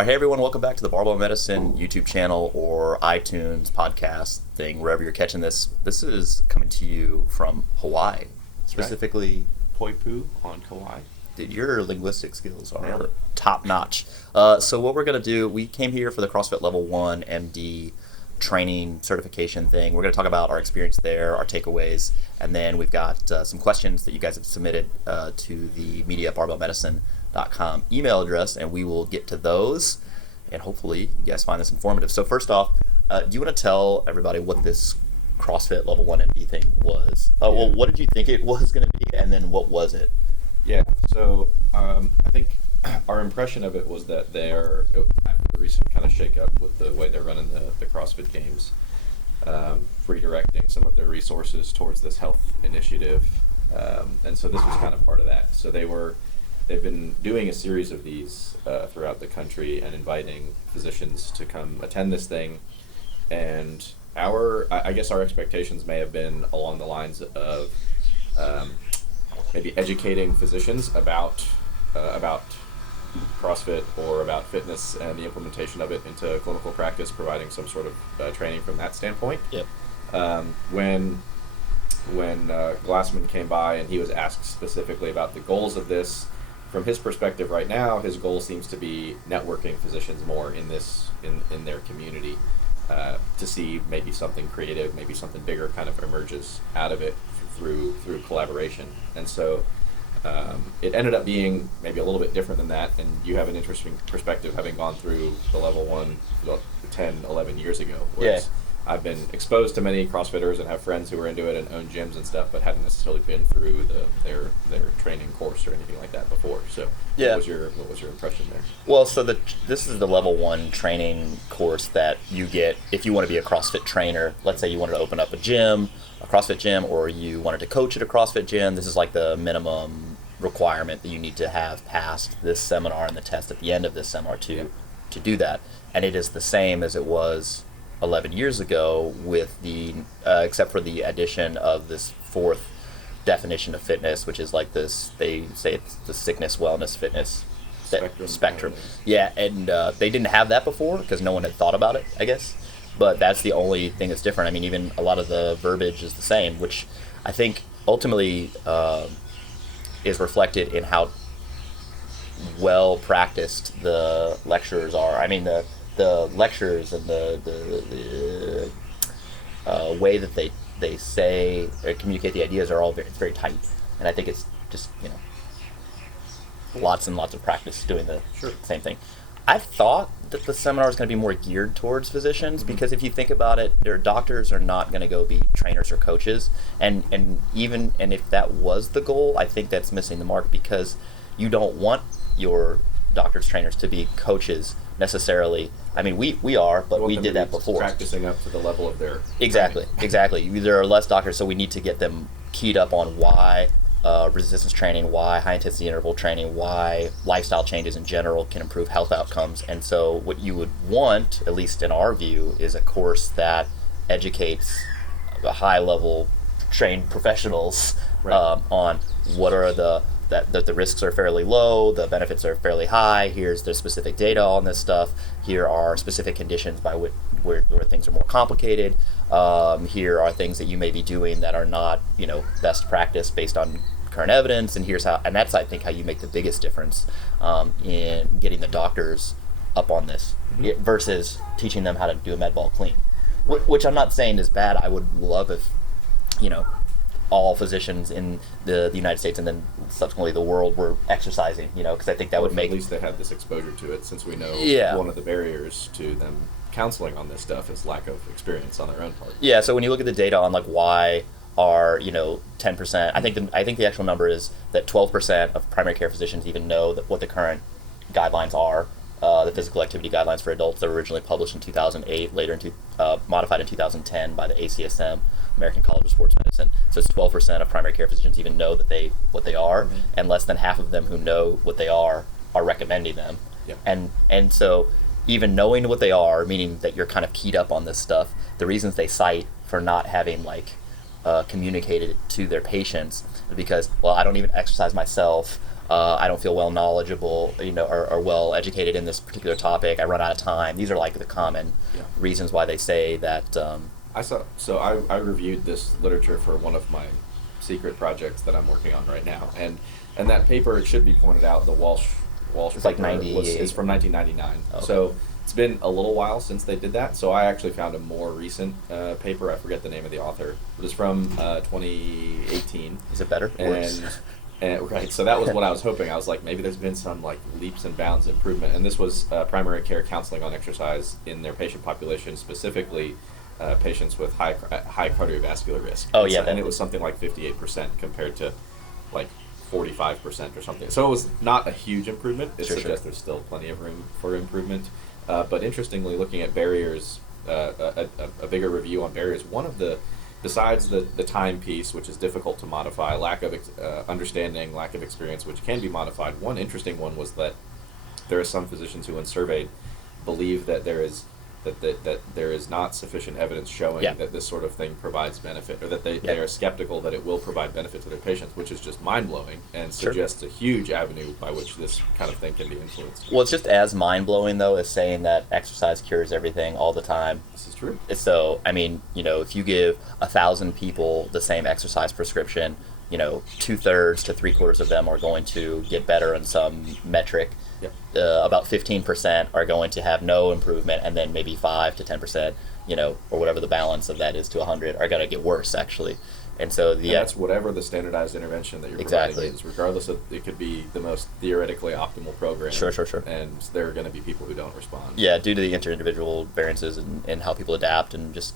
All right, hey everyone, welcome back to the Barbell Medicine YouTube channel or iTunes podcast thing, wherever you're catching this. This is coming to you from Hawaii, specifically Poipu on Kauai. Dude, your linguistic skills are top notch. So what we're going to do, we came here for the CrossFit Level 1 MD training certification thing. We're going to talk about our experience there, our takeaways, and then we've got some questions that you guys have submitted to the media@barbellmedicine.com email address, and we will get to those, and hopefully you guys find this informative. So first off, do you want to tell everybody what this CrossFit Level 1 MD thing was? Well, what did you think it was going to be, and then what was it? Yeah, so I think our impression of it was that after the recent kind of shake-up with the way they're running the CrossFit Games, redirecting some of their resources towards this health initiative, and so this was kind of part of that. So they've been doing a series of these throughout the country and inviting physicians to come attend this thing, and I guess our expectations may have been along the lines of maybe educating physicians about CrossFit or about fitness and the implementation of it into clinical practice, providing some sort of training from that standpoint. Yep. When Glassman came by and he was asked specifically about the goals of this, from his perspective right now, his goal seems to be networking physicians more in their community to see maybe something creative, maybe something bigger kind of emerges out of it through collaboration. And so it ended up being maybe a little bit different than that, and you have an interesting perspective having gone through the Level 1 about 10, 11 years ago. Whereas I've been exposed to many CrossFitters and have friends who are into it and own gyms and stuff, but hadn't necessarily been through their training course or anything like that before. So what was your impression there? Well, so this is the Level 1 training course that you get if you want to be a CrossFit trainer. Let's say you wanted to open up a CrossFit gym, or you wanted to coach at a CrossFit gym. This is like the minimum requirement that you need to have passed this seminar and the test at the end of this seminar to do that. And it is the same as it was 11 years ago, with the except for the addition of this fourth definition of fitness, which is like this, they say it's the sickness, wellness, fitness spectrum. Yeah, and they didn't have that before because no one had thought about it, I guess. But that's the only thing that's different. I mean, even a lot of the verbiage is the same, which I think ultimately is reflected in how well practiced the lecturers are. I mean, the lectures and the way that they say or communicate the ideas are all very tight. And I think it's just, lots and lots of practice doing the same thing. I thought that the seminar was going to be more geared towards physicians, because if you think about it, their doctors are not going to go be trainers or coaches, and if that was the goal, I think that's missing the mark, because you don't want your doctors, trainers to be coaches necessarily. I mean, we are, but we did that before. Practicing up to the level of their Exactly. There are less doctors, so we need to get them keyed up on why resistance training, why high intensity interval training, why lifestyle changes in general can improve health outcomes. And so what you would want, at least in our view, is a course that educates the high level trained professionals on what are that the risks are fairly low, the benefits are fairly high, here's the specific data on this stuff, here are specific conditions by where things are more complicated, here are things that you may be doing that are not, best practice based on current evidence, and here's how, and that's, I think, how you make the biggest difference in getting the doctors up on this, versus teaching them how to do a med ball clean, which I'm not saying is bad. I would love if, all physicians in the United States and then subsequently the world were exercising, because I think that would make... At least they had this exposure to it, since we know one of the barriers to them counseling on this stuff is lack of experience on their own part. Yeah, so when you look at the data on like why are 10%, I think the actual number is that 12% of primary care physicians even know what the current guidelines are, the physical activity guidelines for adults that were originally published in 2008, later modified in 2010 by the ACSM, American College of Sports Medicine. So it's 12% of primary care physicians even know what they are, and less than half of them who know what they are recommending them. Yeah. And so even knowing what they are, meaning that you're kind of keyed up on this stuff, the reasons they cite for not having communicated it to their patients is because, well, I don't even exercise myself. I don't feel well knowledgeable, or well educated in this particular topic. I run out of time. These are like the common reasons why they say that. I reviewed this literature for one of my secret projects that I'm working on right now, and that paper, it should be pointed out, the Walsh it's like paper is from 1999. Okay. So it's been a little while since they did that. So I actually found a more recent paper. I forget the name of the author. It was from 2018. Is it better? And right, so that was what I was hoping. I was like, maybe there's been some like leaps and bounds improvement. And this was primary care counseling on exercise in their patient population, specifically patients with high cardiovascular risk. Oh, yeah. And it was something like 58% compared to like 45% or something. So it was not a huge improvement. It suggests there's still plenty of room for improvement. But interestingly, looking at barriers, a bigger review on barriers, one of the, besides the time piece, which is difficult to modify, lack of understanding, lack of experience, which can be modified, one interesting one was that there are some physicians who, when surveyed, believe that there is not sufficient evidence showing that this sort of thing provides benefit, or that they are skeptical that it will provide benefit to their patients, which is just mind-blowing and suggests a huge avenue by which this kind of thing can be influenced. Well, it's just as mind-blowing, though, as saying that exercise cures everything all the time. This is true. So, I mean, if you give 1,000 people the same exercise prescription, 2/3 to 3/4 of them are going to get better in some metric. About 15% are going to have no improvement, and then maybe 5 to 10%, or whatever the balance of that is to 100, are going to get worse, actually. And so that's whatever the standardized intervention that you're providing is, regardless of, it could be the most theoretically optimal program. Sure. And there are going to be people who don't respond. Yeah, due to the inter-individual variances and how people adapt, and just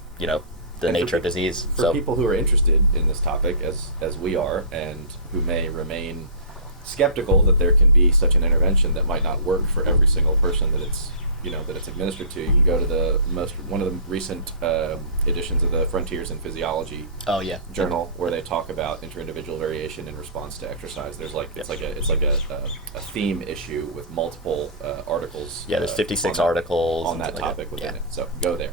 the nature of disease. For people who are interested in this topic, as we are, and who may remain skeptical that there can be such an intervention that might not work for every single person that it's administered to, you can go to one of the recent editions of the Frontiers in Physiology journal, where they talk about inter-individual variation in response to exercise. There's it's like a theme issue with multiple articles. Yeah, there's 56 articles on that topic within it. So go there.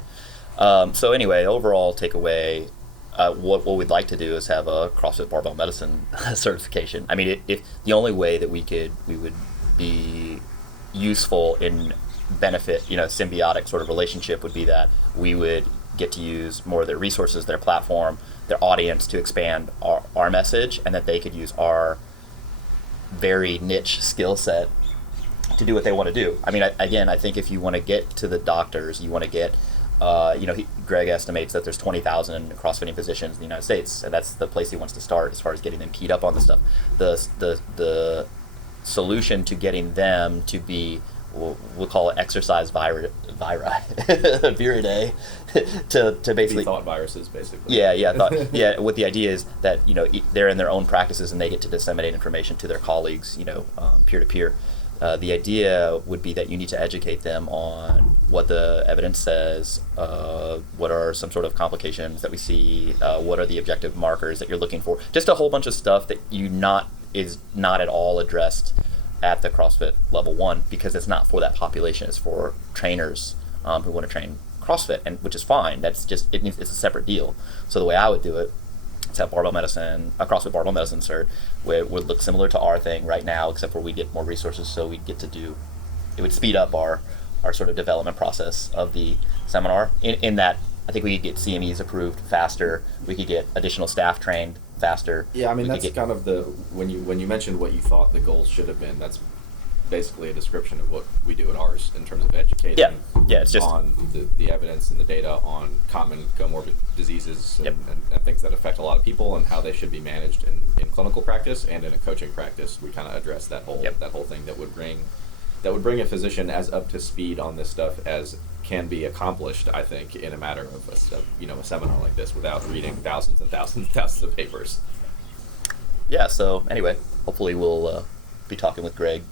So anyway, overall takeaway. What we'd like to do is have a CrossFit Barbell Medicine certification. I mean, if the only way that we would be useful in benefit, symbiotic sort of relationship, would be that we would get to use more of their resources, their platform, their audience, to expand our message, and that they could use our very niche skill set to do what they want to do. I mean, I think if you want to get to the doctors, you want to get Greg estimates that there's 20,000 CrossFitting physicians in the United States, and that's the place he wants to start as far as getting them keyed up on this stuff. The solution to getting them to be, we'll call it exercise viridae, to basically thought viruses, basically. What the idea is that they're in their own practices and they get to disseminate information to their colleagues, peer to peer. The idea would be that you need to educate them on what the evidence says, what are some sort of complications that we see, what are the objective markers that you're looking for. Just a whole bunch of stuff that is not at all addressed at the CrossFit level 1, because it's not for that population. It's for trainers who want to train CrossFit, and which is fine. That's just it's a separate deal. So the way I would do it, it's a CrossFit Barbell Medicine cert, where it would look similar to our thing right now, except for we get more resources, so we get to do, it would speed up our sort of development process of the seminar, in that I think we could get CMEs approved faster, we could get additional staff trained faster. Yeah, I mean, that's kind of when you mentioned what you thought the goals should have been, that's basically a description of what we do at ours in terms of educating it's just on the evidence and the data on common comorbid diseases and things that affect a lot of people, and how they should be managed in clinical practice and in a coaching practice. We kind of address that whole thing that would bring a physician as up to speed on this stuff as can be accomplished, I think, in a matter of a seminar like this, without reading thousands and thousands and thousands of papers. Yeah, so anyway, hopefully we'll be talking with Greg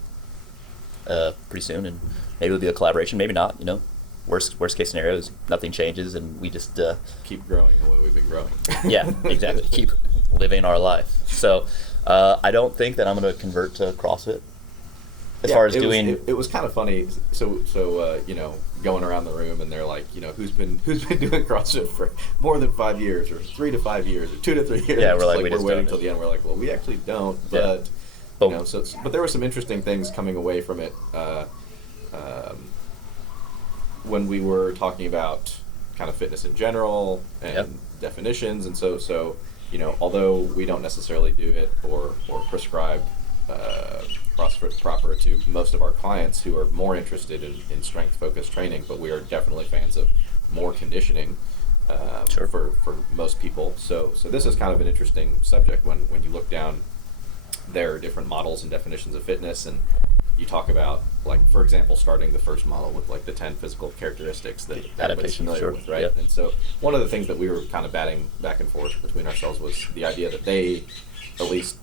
pretty soon, and maybe it'll be a collaboration, maybe not. Worst case scenario is nothing changes, and we just keep growing the way we've been growing. Yeah, exactly. Keep living our life. So I don't think that I'm going to convert to CrossFit. As far as it was kind of funny. So going around the room, and they're like, who's been doing CrossFit for more than 5 years, or 3 to 5 years, or 2 to 3 years. Yeah, we're waiting until the end. We're like, well, we actually don't, but Oh. You know, but there were some interesting things coming away from it when we were talking about kind of fitness in general and definitions, and so you know, although we don't necessarily do it or prescribe CrossFit proper to most of our clients who are more interested in strength-focused training, but we are definitely fans of more conditioning for most people. So this is kind of an interesting subject when you look down. There are different models and definitions of fitness, and you talk about, like, for example, starting the first model with like the 10 physical characteristics that everybody's familiar with, right? And so one of the things that we were kind of batting back and forth between ourselves was the idea that they, at least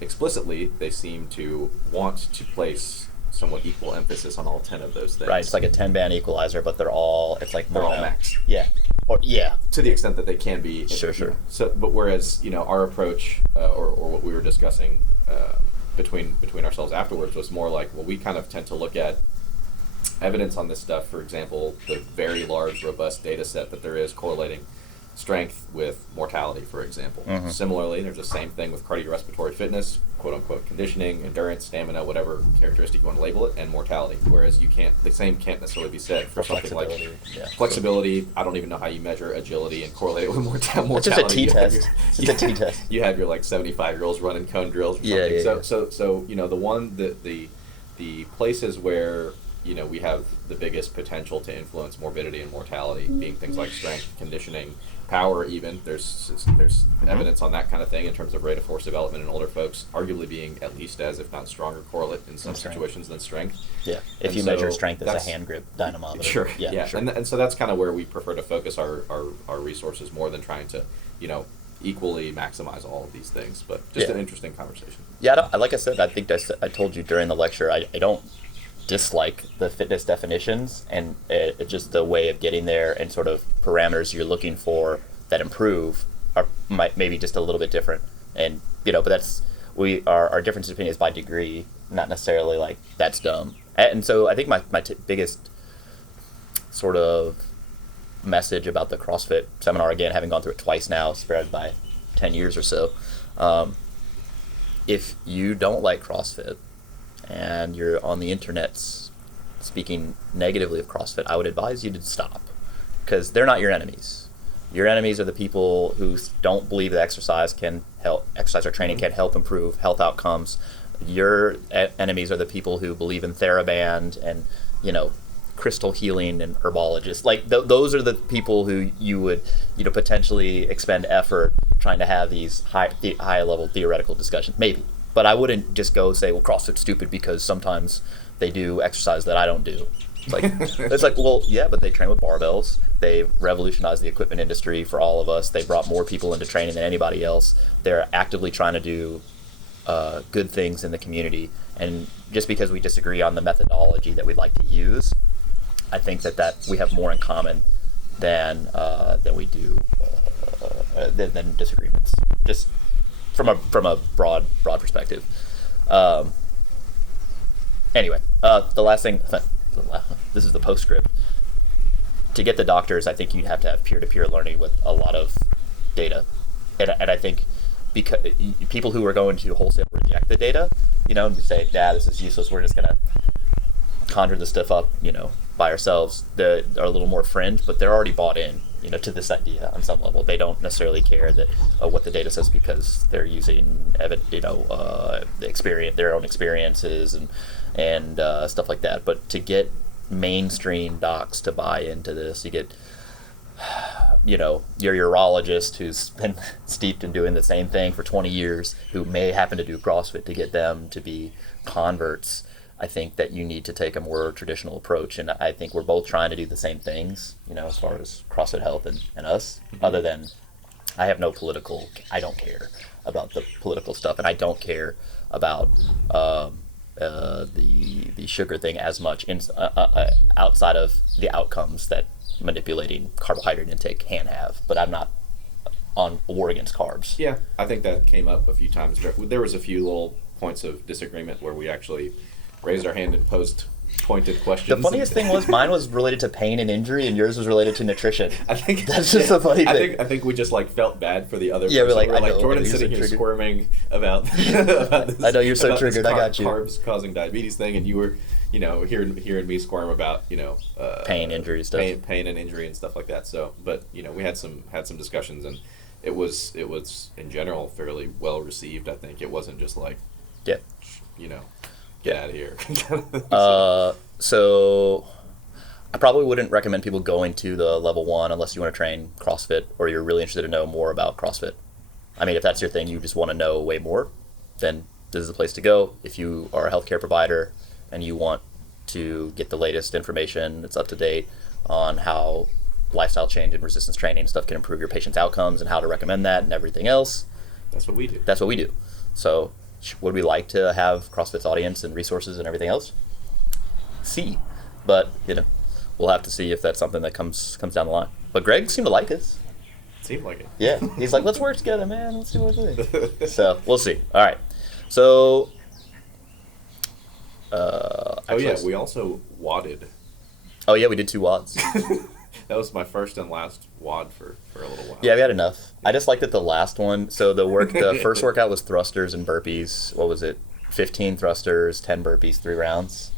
explicitly, they seem to want to place somewhat equal emphasis on all 10 of those things. Right, it's like a 10-band equalizer, but they're all maxed. Yeah. Or, yeah. To the extent that they can be. Sure. So, but whereas, you know, our approach or what we were discussing between ourselves afterwards was more like, well, we kind of tend to look at evidence on this stuff. For example, the very large, robust data set that there is correlating strength with mortality, for example. Mm-hmm. Similarly, there's the same thing with cardiorespiratory fitness, quote-unquote conditioning, endurance, stamina, whatever characteristic you want to label it, and mortality. Whereas the same can't necessarily be said for something like flexibility. I don't even know how you measure agility and correlate it with mortality. It's just a t-test. It's a t-test. You have your like 75-year-olds running cone drills or something. So you know, the places where, you know, we have the biggest potential to influence morbidity and mortality being things like strength, conditioning, power. Even there's evidence on that kind of thing in terms of rate of force development in older folks, arguably being at least as, if not stronger, correlate in some situations than strength. Yeah, if you measure strength as a hand grip dynamometer. Sure. And so that's kind of where we prefer to focus our resources more than trying to, you know, equally maximize all of these things. But just an interesting conversation. Yeah, like I said, I think I told you during the lecture, I don't dislike the fitness definitions, and it's just the way of getting there and sort of parameters you're looking for that improve are maybe just a little bit different. And, you know, but that's, our difference of opinion is by degree, not necessarily like that's dumb. And so I think my biggest sort of message about the CrossFit seminar, again, having gone through it twice now, spread by 10 years or so, if you don't like CrossFit and you're on the internet speaking negatively of CrossFit, I would advise you to stop, because they're not your enemies. Your enemies are the people who don't believe that exercise or training can help improve health outcomes. Your enemies are the people who believe in TheraBand and, you know, crystal healing and herbologists. Like those are the people who you would, you know, potentially expend effort trying to have these high level theoretical discussions. Maybe. But I wouldn't just go say, well, CrossFit's stupid because sometimes they do exercise that I don't do. It's like, well, yeah, but they train with barbells. They revolutionized the equipment industry for all of us. They brought more people into training than anybody else. They're actively trying to do good things in the community. And just because we disagree on the methodology that we'd like to use, I think that we have more in common than we do than disagreements. Just from a broad perspective. Anyway, the last thing, this is the postscript. To get the doctors, I think you'd have to have peer-to-peer learning with a lot of data, and I think because people who are going to wholesale reject the data, you know, and say, this is useless, we're just gonna conjure this stuff up, you know, by ourselves, are a little more fringe, but they're already bought in, you know, to this idea on some level. They don't necessarily care that what the data says, because they're using their own experiences and stuff like that. But to get mainstream docs to buy into this, you get, you know, your urologist who's been steeped in doing the same thing for 20 years, who may happen to do CrossFit, to get them to be converts. I think that you need to take a more traditional approach, and I think we're both trying to do the same things, you know, as far as CrossFit Health and us, other than I don't care about the political stuff, and I don't care about the sugar thing as much outside of the outcomes that manipulating carbohydrate intake can have, but I'm not on war against carbs. Yeah, I think that came up a few times. There was a few little points of disagreement where we actually raised our hand and posed pointed questions. The funniest thing was mine was related to pain and injury, and yours was related to nutrition. I think that's just the funny thing. I think we just like felt bad for the other Yeah, person. we're like, Jordan's sitting here squirming about this, I know you're so triggered. I got you. Carbs causing diabetes thing, and you were, hearing me squirm about, pain, injury stuff, pain and injury and stuff like that. So, but we had some discussions, and it was in general fairly well received. I think it wasn't just like, get out of here. So I probably wouldn't recommend people going to the level 1 unless you want to train CrossFit or you're really interested to know more about CrossFit. I mean, if that's your thing, you just want to know way more, then this is the place to go. If you are a healthcare provider and you want to get the latest information that's up to date on how lifestyle change and resistance training and stuff can improve your patients' outcomes and how to recommend that and everything else. That's what we do. That's what we do. So would we like to have CrossFit's audience and resources and everything else? But we'll have to see if that's something that comes down the line. But Greg seemed to like us. Seemed like it. Yeah, he's like, let's work together, man. Let's do our thing. So we'll see. All right. So. We also wadded. Oh yeah, we did 2 wads. That was my first and last wad for a little while. Yeah, we had enough. I just liked that the last one. So the first workout was thrusters and burpees. What was it? 15 thrusters, 10 burpees, 3 rounds.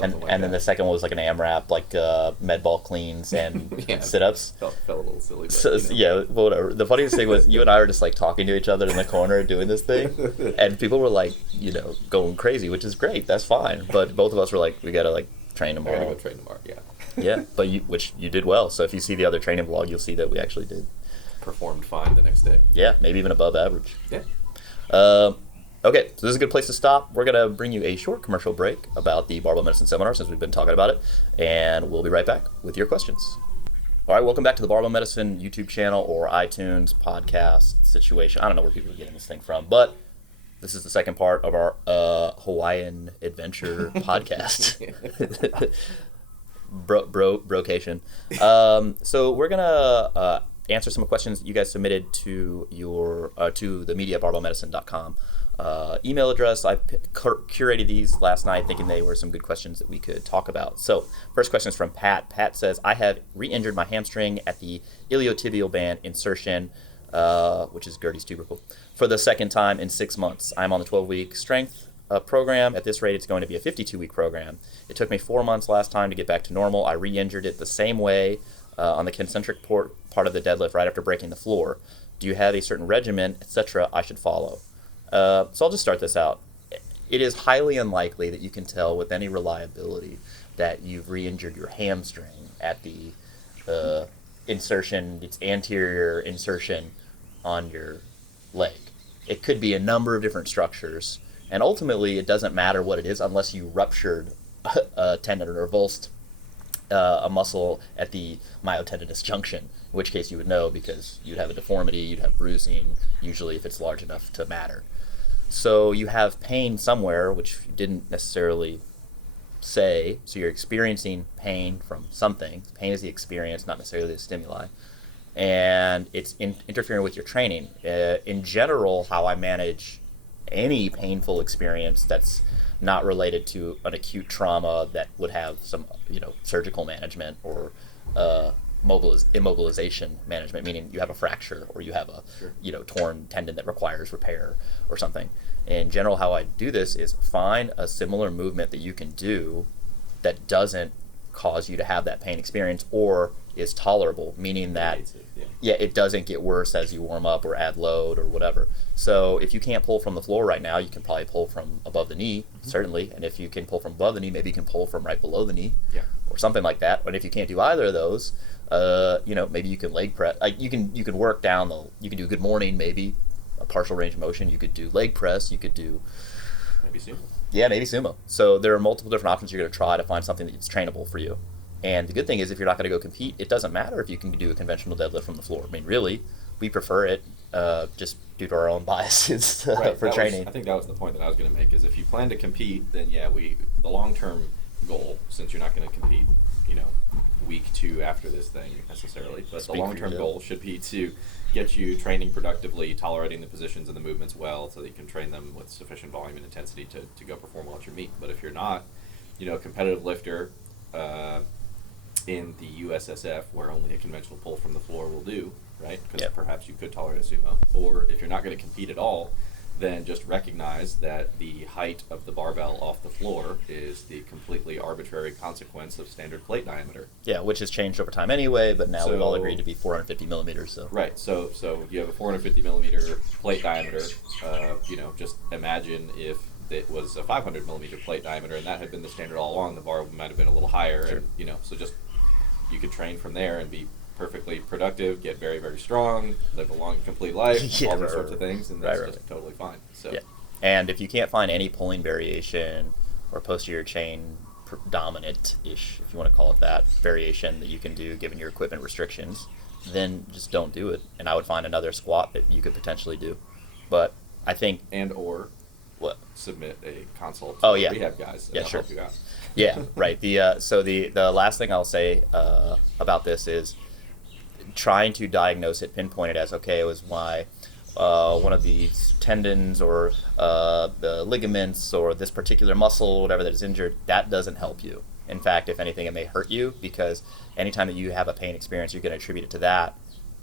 And then the second one was like an AMRAP, like med ball cleans and sit-ups. Felt a little silly. But, yeah, whatever. The funniest thing was you and I were just like talking to each other in the corner doing this thing, and people were like, going crazy, which is great. That's fine. But both of us were like, we gotta like train tomorrow. I gotta go train tomorrow. Yeah. Yeah, but which you did well. So if you see the other training vlog, you'll see that we actually did. Performed fine the next day. Yeah, maybe even above average. Yeah. Okay, so this is a good place to stop. We're going to bring you a short commercial break about the Barbell Medicine Seminar since we've been talking about it, and we'll be right back with your questions. All right, welcome back to the Barbell Medicine YouTube channel or iTunes podcast situation. I don't know where people are getting this thing from, but this is the second part of our Hawaiian adventure podcast. Brocation. So we're going to answer some questions that you guys submitted to to the media at barbellmedicine.com. Email address. I curated these last night thinking they were some good questions that we could talk about. So first question is from Pat. Pat says, I have re-injured my hamstring at the iliotibial band insertion, which is Gertie's tubercle, for the second time in 6 months. I'm on the 12-week strength program. At this rate, it's going to be a 52-week program. It took me 4 months last time to get back to normal. I re-injured it the same way on the concentric part of the deadlift right after breaking the floor. Do you have a certain regimen, etc., I should follow? So I'll just start this out. It is highly unlikely that you can tell with any reliability that you've re-injured your hamstring at the insertion, its anterior insertion on your leg. It could be a number of different structures, and ultimately it doesn't matter what it is unless you ruptured a tendon or avulsed a muscle at the myotendinous junction, in which case you would know because you'd have a deformity, you'd have bruising, usually if it's large enough to matter. So you have pain somewhere, which you didn't necessarily say, so you're experiencing pain from something. Pain is the experience, not necessarily the stimuli. And it's interfering with your training. In general, how I manage any painful experience that's not related to an acute trauma that would have some, surgical management or immobilization management, meaning you have a fracture or you have a torn tendon that requires repair or something. In general, how I do this is find a similar movement that you can do that doesn't cause you to have that pain experience or is tolerable, meaning that it doesn't get worse as you warm up or add load or whatever. So if you can't pull from the floor right now, you can probably pull from above the knee, certainly. And if you can pull from above the knee, maybe you can pull from right below the knee or something like that. But if you can't do either of those, maybe you can leg press. You can work down you can do good morning, maybe a partial range of motion. You could do leg press. You could do maybe sumo. Yeah, maybe sumo. So there are multiple different options you're going to try to find something that's trainable for you. And the good thing is, if you're not going to go compete, it doesn't matter if you can do a conventional deadlift from the floor. I mean, really, we prefer it just due to our own biases for training. I think that was the point that I was going to make, is if you plan to compete, then the long-term goal, since you're not going to compete, week 2 after this thing necessarily, but the long-term goal should be to get you training productively, tolerating the positions and the movements well, so that you can train them with sufficient volume and intensity to go perform well at your meet. But if you're not, a competitive lifter in the USSF, where only a conventional pull from the floor will do, right? Because perhaps you could tolerate a sumo. Or if you're not going to compete at all, then just recognize that the height of the barbell off the floor is the completely arbitrary consequence of standard plate diameter. Yeah, which has changed over time anyway, but now we've all agreed to be 450 millimeters. So. Right, so you have a 450 millimeter plate diameter. Just imagine if it was a 500 millimeter plate diameter and that had been the standard all along, the bar might have been a little higher. Sure. And, so just, you could train from there and be perfectly productive, get very, very strong, live a long, complete life, all those sorts of things, and that's just totally fine. So. Yeah. And if you can't find any pulling variation or posterior chain dominant-ish, if you want to call it that, variation that you can do given your equipment restrictions, then just don't do it. And I would find another squat that you could potentially do. But I think... or what? Submit a consult to rehab guys and they'll help you out. Yeah, right. The last thing I'll say about this is trying to diagnose it, pinpoint it as, okay, it was my one of these tendons or the ligaments or this particular muscle, whatever that is injured. That doesn't help you. In fact, if anything, it may hurt you, because anytime that you have a pain experience, you're going to attribute it to that.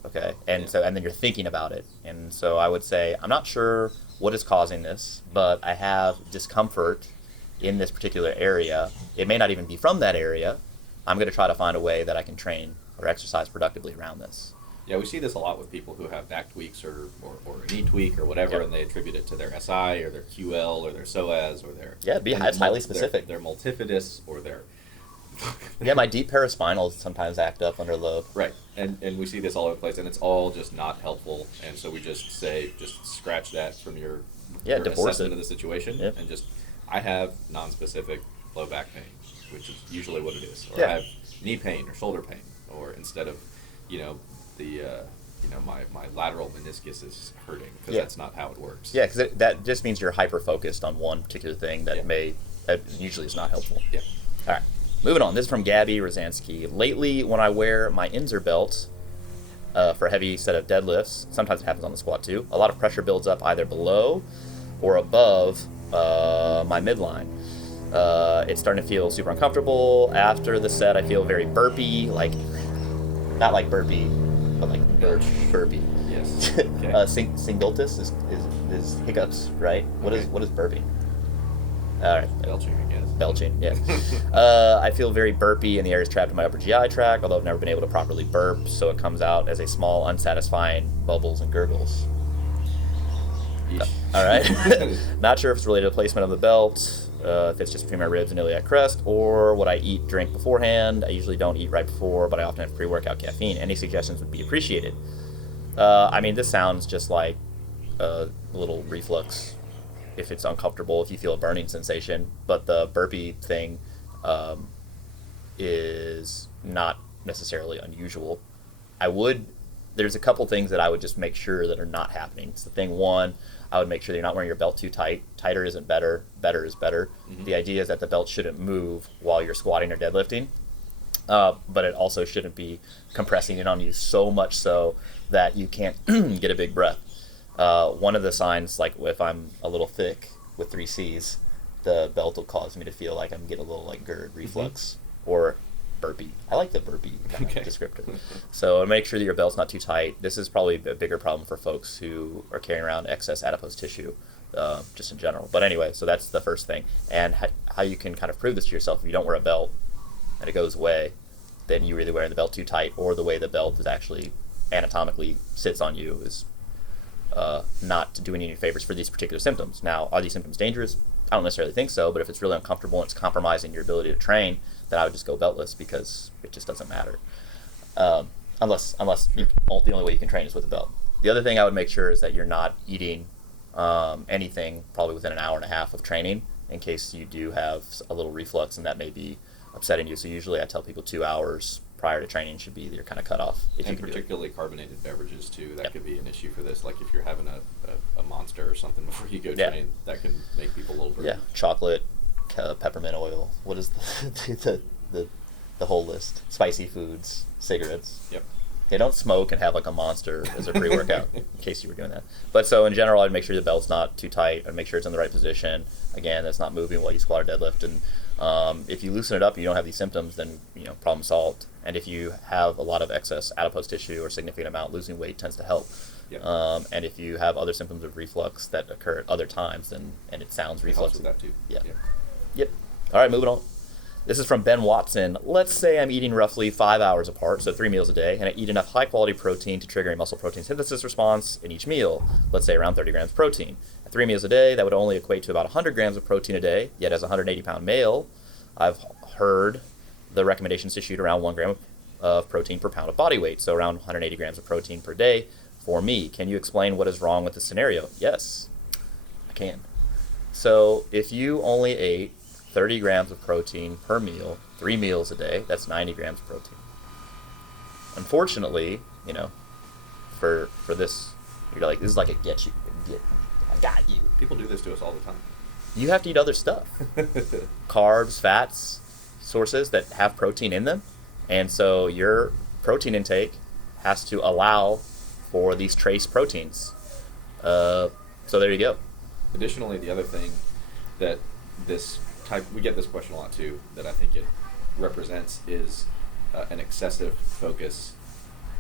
Okay, and then you're thinking about it. And so I would say, I'm not sure what is causing this, but I have discomfort in this particular area. It may not even be from that area. I'm going to try to find a way that I can train or exercise productively around this. Yeah, we see this a lot with people who have back tweaks or a knee tweak or whatever, and they attribute it to their SI or their QL or their psoas or their... Yeah, it's highly specific. Their multifidus or their... Yeah, my deep paraspinals sometimes act up under load. Right, and we see this all over the place, and it's all just not helpful, and so we just say, just scratch that from your assessment of the situation, and just, I have non-specific low back pain, which is usually what it is, or I have knee pain or shoulder pain, or instead of, my lateral meniscus is hurting, because that's not how it works. Yeah, because that just means you're hyper-focused on one particular thing that that usually is not helpful. Yeah. All right. Moving on, this is from Gabby Rozansky. Lately, when I wear my Inzer belt for a heavy set of deadlifts, sometimes it happens on the squat too, a lot of pressure builds up either below or above my midline. It's starting to feel super uncomfortable. After the set, I feel very burpy, not like burpy, but like burpy. Yes. Okay. Singultus is hiccups, right? What is burping? All right. Belching, I guess. Belching, yeah. I feel very burpy in the areas trapped in my upper GI tract, although I've never been able to properly burp, so it comes out as a small, unsatisfying bubbles and gurgles. All right. Not sure if it's related to placement of the belt, if it's just between my ribs and iliac crest, or what I eat, drink beforehand. I usually don't eat right before, but I often have pre-workout caffeine. Any suggestions would be appreciated. This sounds just like a little reflux. If it's uncomfortable, if you feel a burning sensation, but the burpee thing is not necessarily unusual. There's a couple things that I would just make sure that are not happening. It's the thing one, I would make sure that you're not wearing your belt too tight. Tighter isn't better, better is better. Mm-hmm. The idea is that the belt shouldn't move while you're squatting or deadlifting, but it also shouldn't be compressing in on you so much so that you can't get a big breath. One of the signs, like if I'm a little thick with 3 C's, the belt will cause me to feel like I'm getting a little GERD reflux or burpee. I like the burpee kind of descriptor. So make sure that your belt's not too tight. This is probably a bigger problem for folks who are carrying around excess adipose tissue, just in general. But anyway, so that's the first thing. And how you can kind of prove this to yourself: if you don't wear a belt and it goes away, then you're either wearing the belt too tight, or the way the belt is actually anatomically sits on you is not doing you any favors for these particular symptoms. Now, are these symptoms dangerous? I don't necessarily think so, but if it's really uncomfortable and it's compromising your ability to train, then I would just go beltless, because it just doesn't matter. Unless the only way you can train is with a belt. The other thing I would make sure is that you're not eating anything probably within an hour and a half of training, in case you do have a little reflux and that may be upsetting you. So usually I tell people 2 hours prior to training should be your kind of cutoff. And particularly carbonated beverages too, that could be an issue for this. Like if you're having a Monster or something before you go train, that can make people a little burpy. Yeah, chocolate, peppermint oil. What is the whole list? Spicy foods, cigarettes. Yep. They don't smoke and have like a Monster as a pre-workout, in case you were doing that. But so in general, I'd make sure the belt's not too tight. I'd make sure it's in the right position. Again, that's not moving while you squat or deadlift. And if you loosen it up and you don't have these symptoms, then problem solved. And if you have a lot of excess adipose tissue or significant amount, losing weight tends to help. Yep. And if you have other symptoms of reflux that occur at other times, and it sounds reflux. With that too. Yeah. Yep. Yep. All right, moving on. This is from Ben Watson. Let's say I'm eating roughly 5 hours apart, so 3 meals a day, and I eat enough high-quality protein to trigger a muscle protein synthesis response in each meal, let's say around 30 grams of protein. At 3 meals a day, that would only equate to about 100 grams of protein a day, yet as a 180-pound male, I've heard the recommendations to shoot around 1 gram of protein per pound of body weight, so around 180 grams of protein per day for me. Can you explain what is wrong with this scenario? Yes, I can. So if you only ate 30 grams of protein per meal, 3 meals a day, that's 90 grams of protein. Unfortunately, for this, you're like, this is like a I got you. People do this to us all the time. You have to eat other stuff. Carbs, fats, sources that have protein in them. And so your protein intake has to allow for these trace proteins. So there you go. Additionally, the other thing that we get this question a lot too, that I think it represents is an excessive focus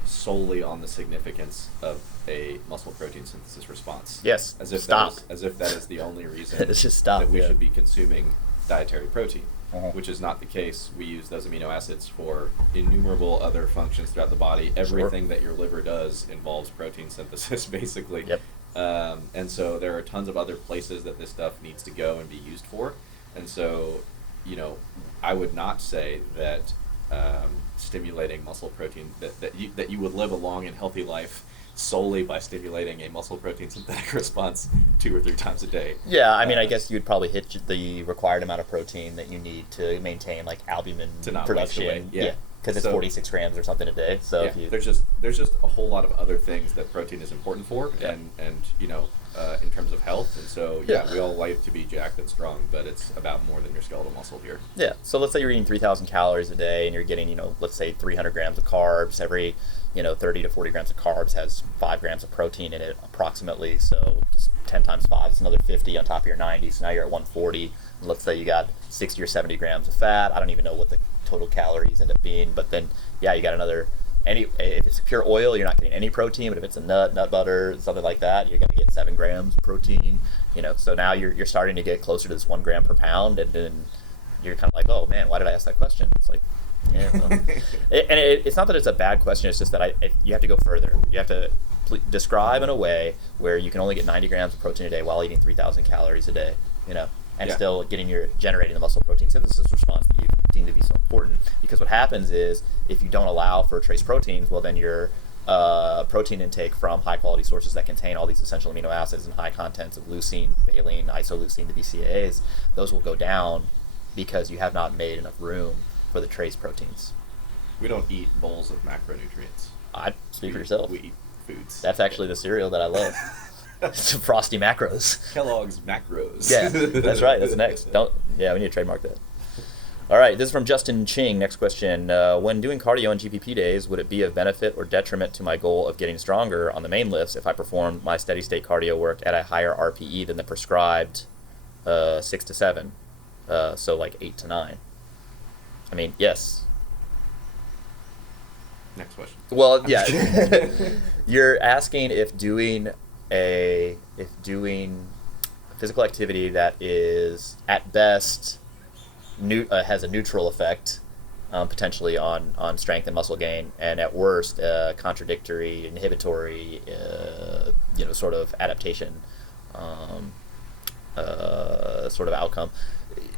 solely on the significance of a muscle protein synthesis response. Yes. As if stop. That is the only reason just stop, that we should be consuming dietary protein, uh-huh. which is not the case. We use those amino acids for innumerable other functions throughout the body. Everything that your liver does involves protein synthesis, basically. Yep. And so there are tons of other places that this stuff needs to go and be used for. And so, I would not say that stimulating muscle protein, that you would live a long and healthy life solely by stimulating a muscle protein synthetic response 2 or 3 times a day. Yeah, I mean, I guess you'd probably hit the required amount of protein that you need to maintain like albumin to not production. waste away. Yeah. Because it's 46 grams or something a day. So if you, there's just a whole lot of other things that protein is important for, and in terms of health. And so we all like to be jacked and strong, but it's about more than your skeletal muscle here. Yeah. So let's say you're eating 3,000 calories a day, and you're getting let's say 300 grams of carbs. Every 30 to 40 grams of carbs has 5 grams of protein in it approximately. So just 10 times 5 is another 50 on top of your 90. So now you're at 140. Let's say you got 60 or 70 grams of fat. I don't even know what the total calories end up being, but then you got another. If it's pure oil, you're not getting any protein. But if it's a nut butter, something like that, you're going to get 7 grams protein. So now you're starting to get closer to this 1 gram per pound, and then you're kind of like, oh man, why did I ask that question? It's like, yeah. Well. It's not that it's a bad question. It's just that you have to go further. You have to describe in a way where you can only get 90 grams of protein a day while eating 3,000 calories a day. And still generating the muscle protein synthesis response that you deem to be so important. Because what happens is, if you don't allow for trace proteins, well then your protein intake from high quality sources that contain all these essential amino acids and high contents of leucine, valine, isoleucine, the BCAAs, those will go down because you have not made enough room for the trace proteins. We don't eat bowls of macronutrients. I speak for yourself. We eat foods. That's actually the cereal that I love. It's Frosty Macros. Kellogg's Macros. Yeah, that's right. That's next. We need to trademark that. All right, this is from Justin Ching. Next question. When doing cardio on GPP days, would it be of benefit or detriment to my goal of getting stronger on the main lifts if I performed my steady state cardio work at a higher RPE than the prescribed 6 to 7? So like 8 to 9. I mean, yes. Next question. Well, yeah. You're asking if doing physical activity that is at best has a neutral effect potentially on strength and muscle gain, and at worst contradictory, inhibitory, sort of adaptation sort of outcome.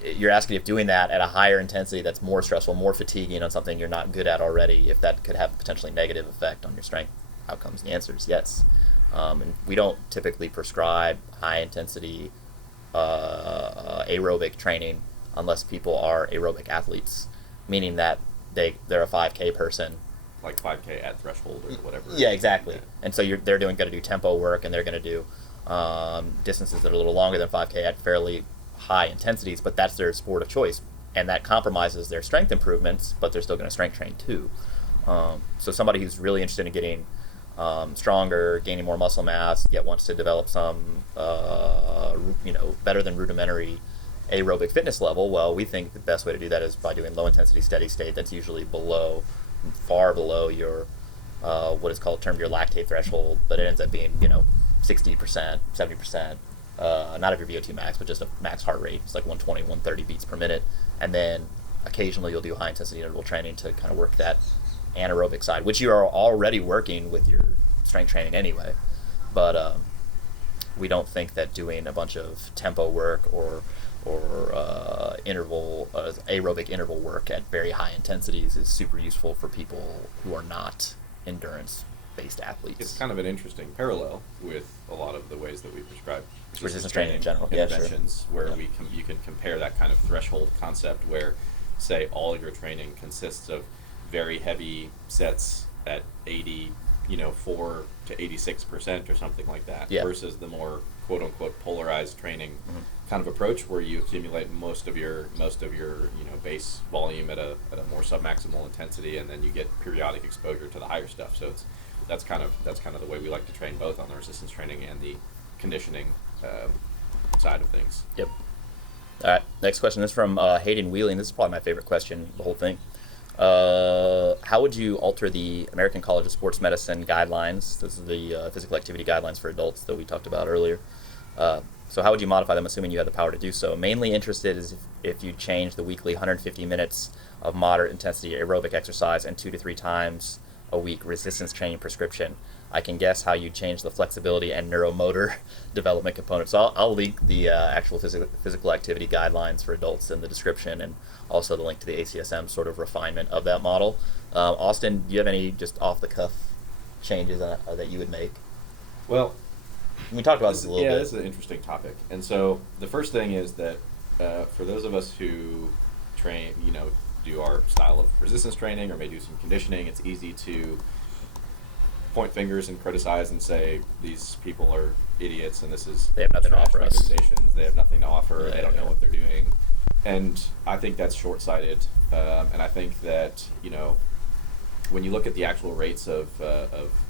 You're asking if doing that at a higher intensity that's more stressful, more fatiguing on something you're not good at already, if that could have a potentially negative effect on your strength outcomes. And the answer is yes. And we don't typically prescribe high intensity aerobic training unless people are aerobic athletes, meaning that they're a 5K person. Like 5K at threshold or whatever. Yeah, exactly. Yeah. And so they're going to do tempo work, and they're going to do distances that are a little longer than 5K at fairly high intensities, but that's their sport of choice, and that compromises their strength improvements, but they're still going to strength train too. So somebody who's really interested in getting stronger, gaining more muscle mass, yet wants to develop some, better than rudimentary aerobic fitness level, well, we think the best way to do that is by doing low intensity steady state. That's usually far below your what is termed your lactate threshold, but it ends up being 60%, 70%. Not of your VO2 max, but just a max heart rate. It's like 120, 130 beats per minute, and then occasionally you'll do high intensity interval training to kind of work that anaerobic side, which you are already working with your strength training anyway. But we don't think that doing a bunch of tempo work or aerobic interval work at very high intensities is super useful for people who are not endurance-based athletes. It's kind of an interesting parallel with a lot of the ways that we prescribe resistance training in general. Interventions, where you can compare that kind of threshold concept where, say, all your training consists of very heavy sets at 4 to 86% or something like that, versus the more quote-unquote polarized training kind of approach where you accumulate most of your base volume at a more submaximal intensity, and then you get periodic exposure to the higher stuff. So that's kind of the way we like to train, both on the resistance training and the conditioning side of things. Yep. All right, next question. This is from Hayden Wheeling. This is probably my favorite question, the whole thing. How would you alter the American College of Sports Medicine guidelines? This is the physical activity guidelines for adults that we talked about earlier. So how would you modify them, assuming you had the power to do so? Mainly interested is if you change the weekly 150 minutes of moderate intensity aerobic exercise and 2 to 3 times a week resistance training prescription. I can guess how you change the flexibility and neuromotor development components. So I'll link the actual physical activity guidelines for adults in the description, and also the link to the ACSM sort of refinement of that model. Austin, do you have any just off-the-cuff changes that you would make? Well, we talked about this a little bit. Yeah, this is an interesting topic. And so the first thing is that for those of us who train, do our style of resistance training or may do some conditioning, it's easy to point fingers and criticize and say these people are idiots and they have nothing to offer recommendations. They have nothing to offer. They don't know what they're doing. And I think that's short-sighted. And I think that, when you look at the actual rates of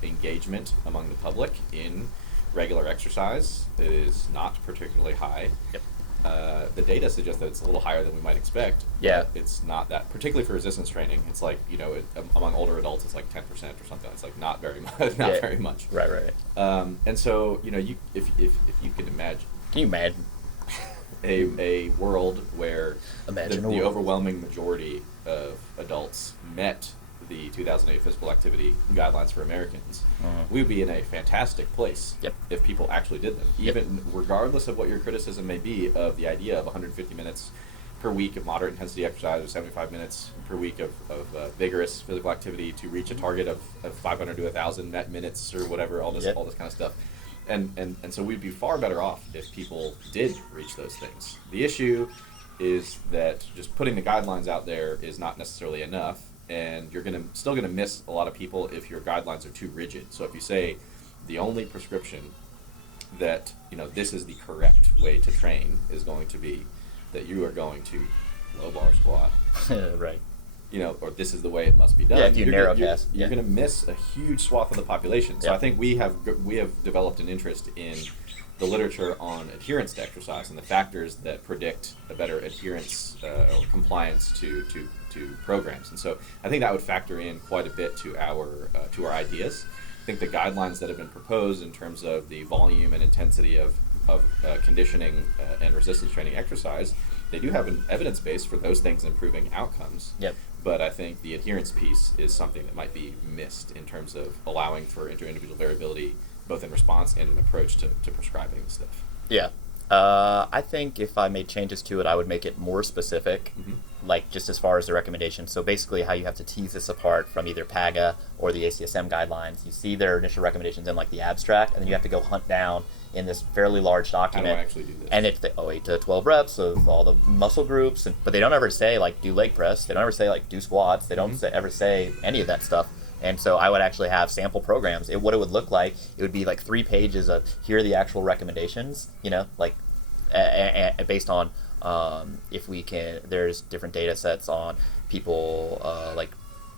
engagement among the public in regular exercise, it is not particularly high. Yep. The data suggests that it's a little higher than we might expect. Yeah. But it's not that, particularly for resistance training. It's like, among older adults, it's like 10% or something. It's like not very much. Very much. Right. And so, if you could imagine. Can you imagine? A world where the overwhelming majority of adults met the 2008 physical activity guidelines for Americans, we would be in a fantastic place if people actually did them. Even regardless of what your criticism may be of the idea of 150 minutes per week of moderate intensity exercise or 75 minutes per week of vigorous physical activity to reach a target of 500 to 1,000 net minutes or whatever, all this kind of stuff. And so we'd be far better off if people did reach those things. The issue is that just putting the guidelines out there is not necessarily enough, and you're still gonna miss a lot of people if your guidelines are too rigid. So if you say the only prescription that this is the correct way to train is going to be that you are going to low bar squat, right? Or this is the way it must be done. Yeah, if you narrowcast, you're going to miss a huge swath of the population. So I think we have developed an interest in the literature on adherence to exercise and the factors that predict a better adherence or compliance to programs. And so I think that would factor in quite a bit to our ideas. I think the guidelines that have been proposed in terms of the volume and intensity of conditioning and resistance training exercise, they do have an evidence base for those things improving outcomes. Yep. But I think the adherence piece is something that might be missed in terms of allowing for inter-individual variability, both in response and in approach to prescribing stuff. Yeah. I think if I made changes to it, I would make it more specific, like just as far as the recommendations. So basically how you have to tease this apart from either PAGA or the ACSM guidelines. You see their initial recommendations in like the abstract, and then you have to go hunt down in this fairly large document. How do I actually do this? And it's the 8 to 12 reps of all the muscle groups, but they don't ever say like do leg press. They don't ever say like do squats. They don't ever say any of that stuff. And so I would actually have sample programs. What it would look like, it would be like 3 pages of here are the actual recommendations, like based on if we can, there's different data sets on people like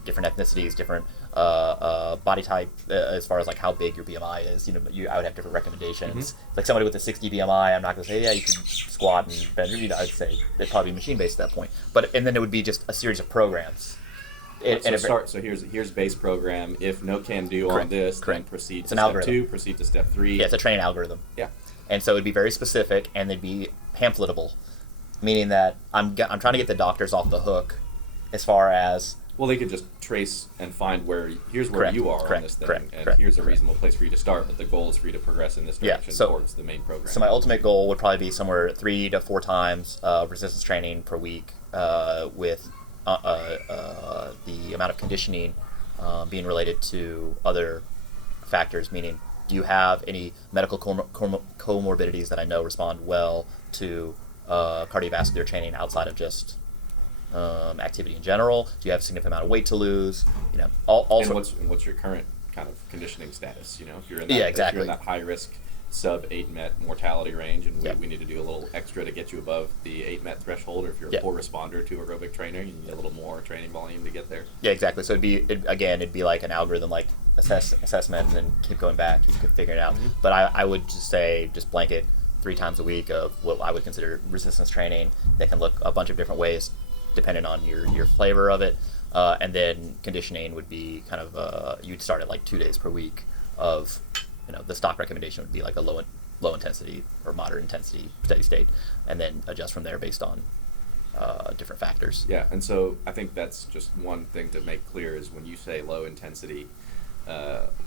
different ethnicities, different body type, as far as like how big your BMI is. I would have different recommendations. Like somebody with a 60 BMI, I'm not going to say, yeah, you can squat and bench. I'd say it'd probably be machine based at that point. And then it would be just a series of programs. So here's base program. If no can do on this, then proceed to step algorithm. 2, proceed to step 3. Yeah, it's a training algorithm. Yeah. And so it'd be very specific, and they'd be pamphletable, meaning that I'm trying to get the doctors off the hook as far as... Well, they could just trace and find here's where you are on this thing, and here's a reasonable place for you to start, but the goal is for you to progress in this direction towards the main program. So my ultimate goal would probably be somewhere 3 to 4 times resistance training per week with the amount of conditioning being related to other factors, meaning do you have any medical comorbidities that I know respond well to cardiovascular training outside of just activity in general? Do you have a significant amount of weight to lose? And what's your current kind of conditioning status? If you're in that, if you're in that high risk sub 8 MET mortality range, and we need to do a little extra to get you above the 8 MET threshold, or if you're a poor responder to aerobic trainer, you need a little more training volume to get there. Yeah, exactly. So it'd be like an algorithm, like assessment, and keep going back, keep figuring it out. But I would just say, just blanket 3 times a week of what I would consider resistance training that can look a bunch of different ways depending on your flavor of it. And then conditioning would be kind of, you'd start at like 2 days per week of, the stock recommendation would be like a low intensity or moderate intensity steady state, and then adjust from there based on different factors. Yeah, and so I think that's just one thing to make clear is when you say low intensity,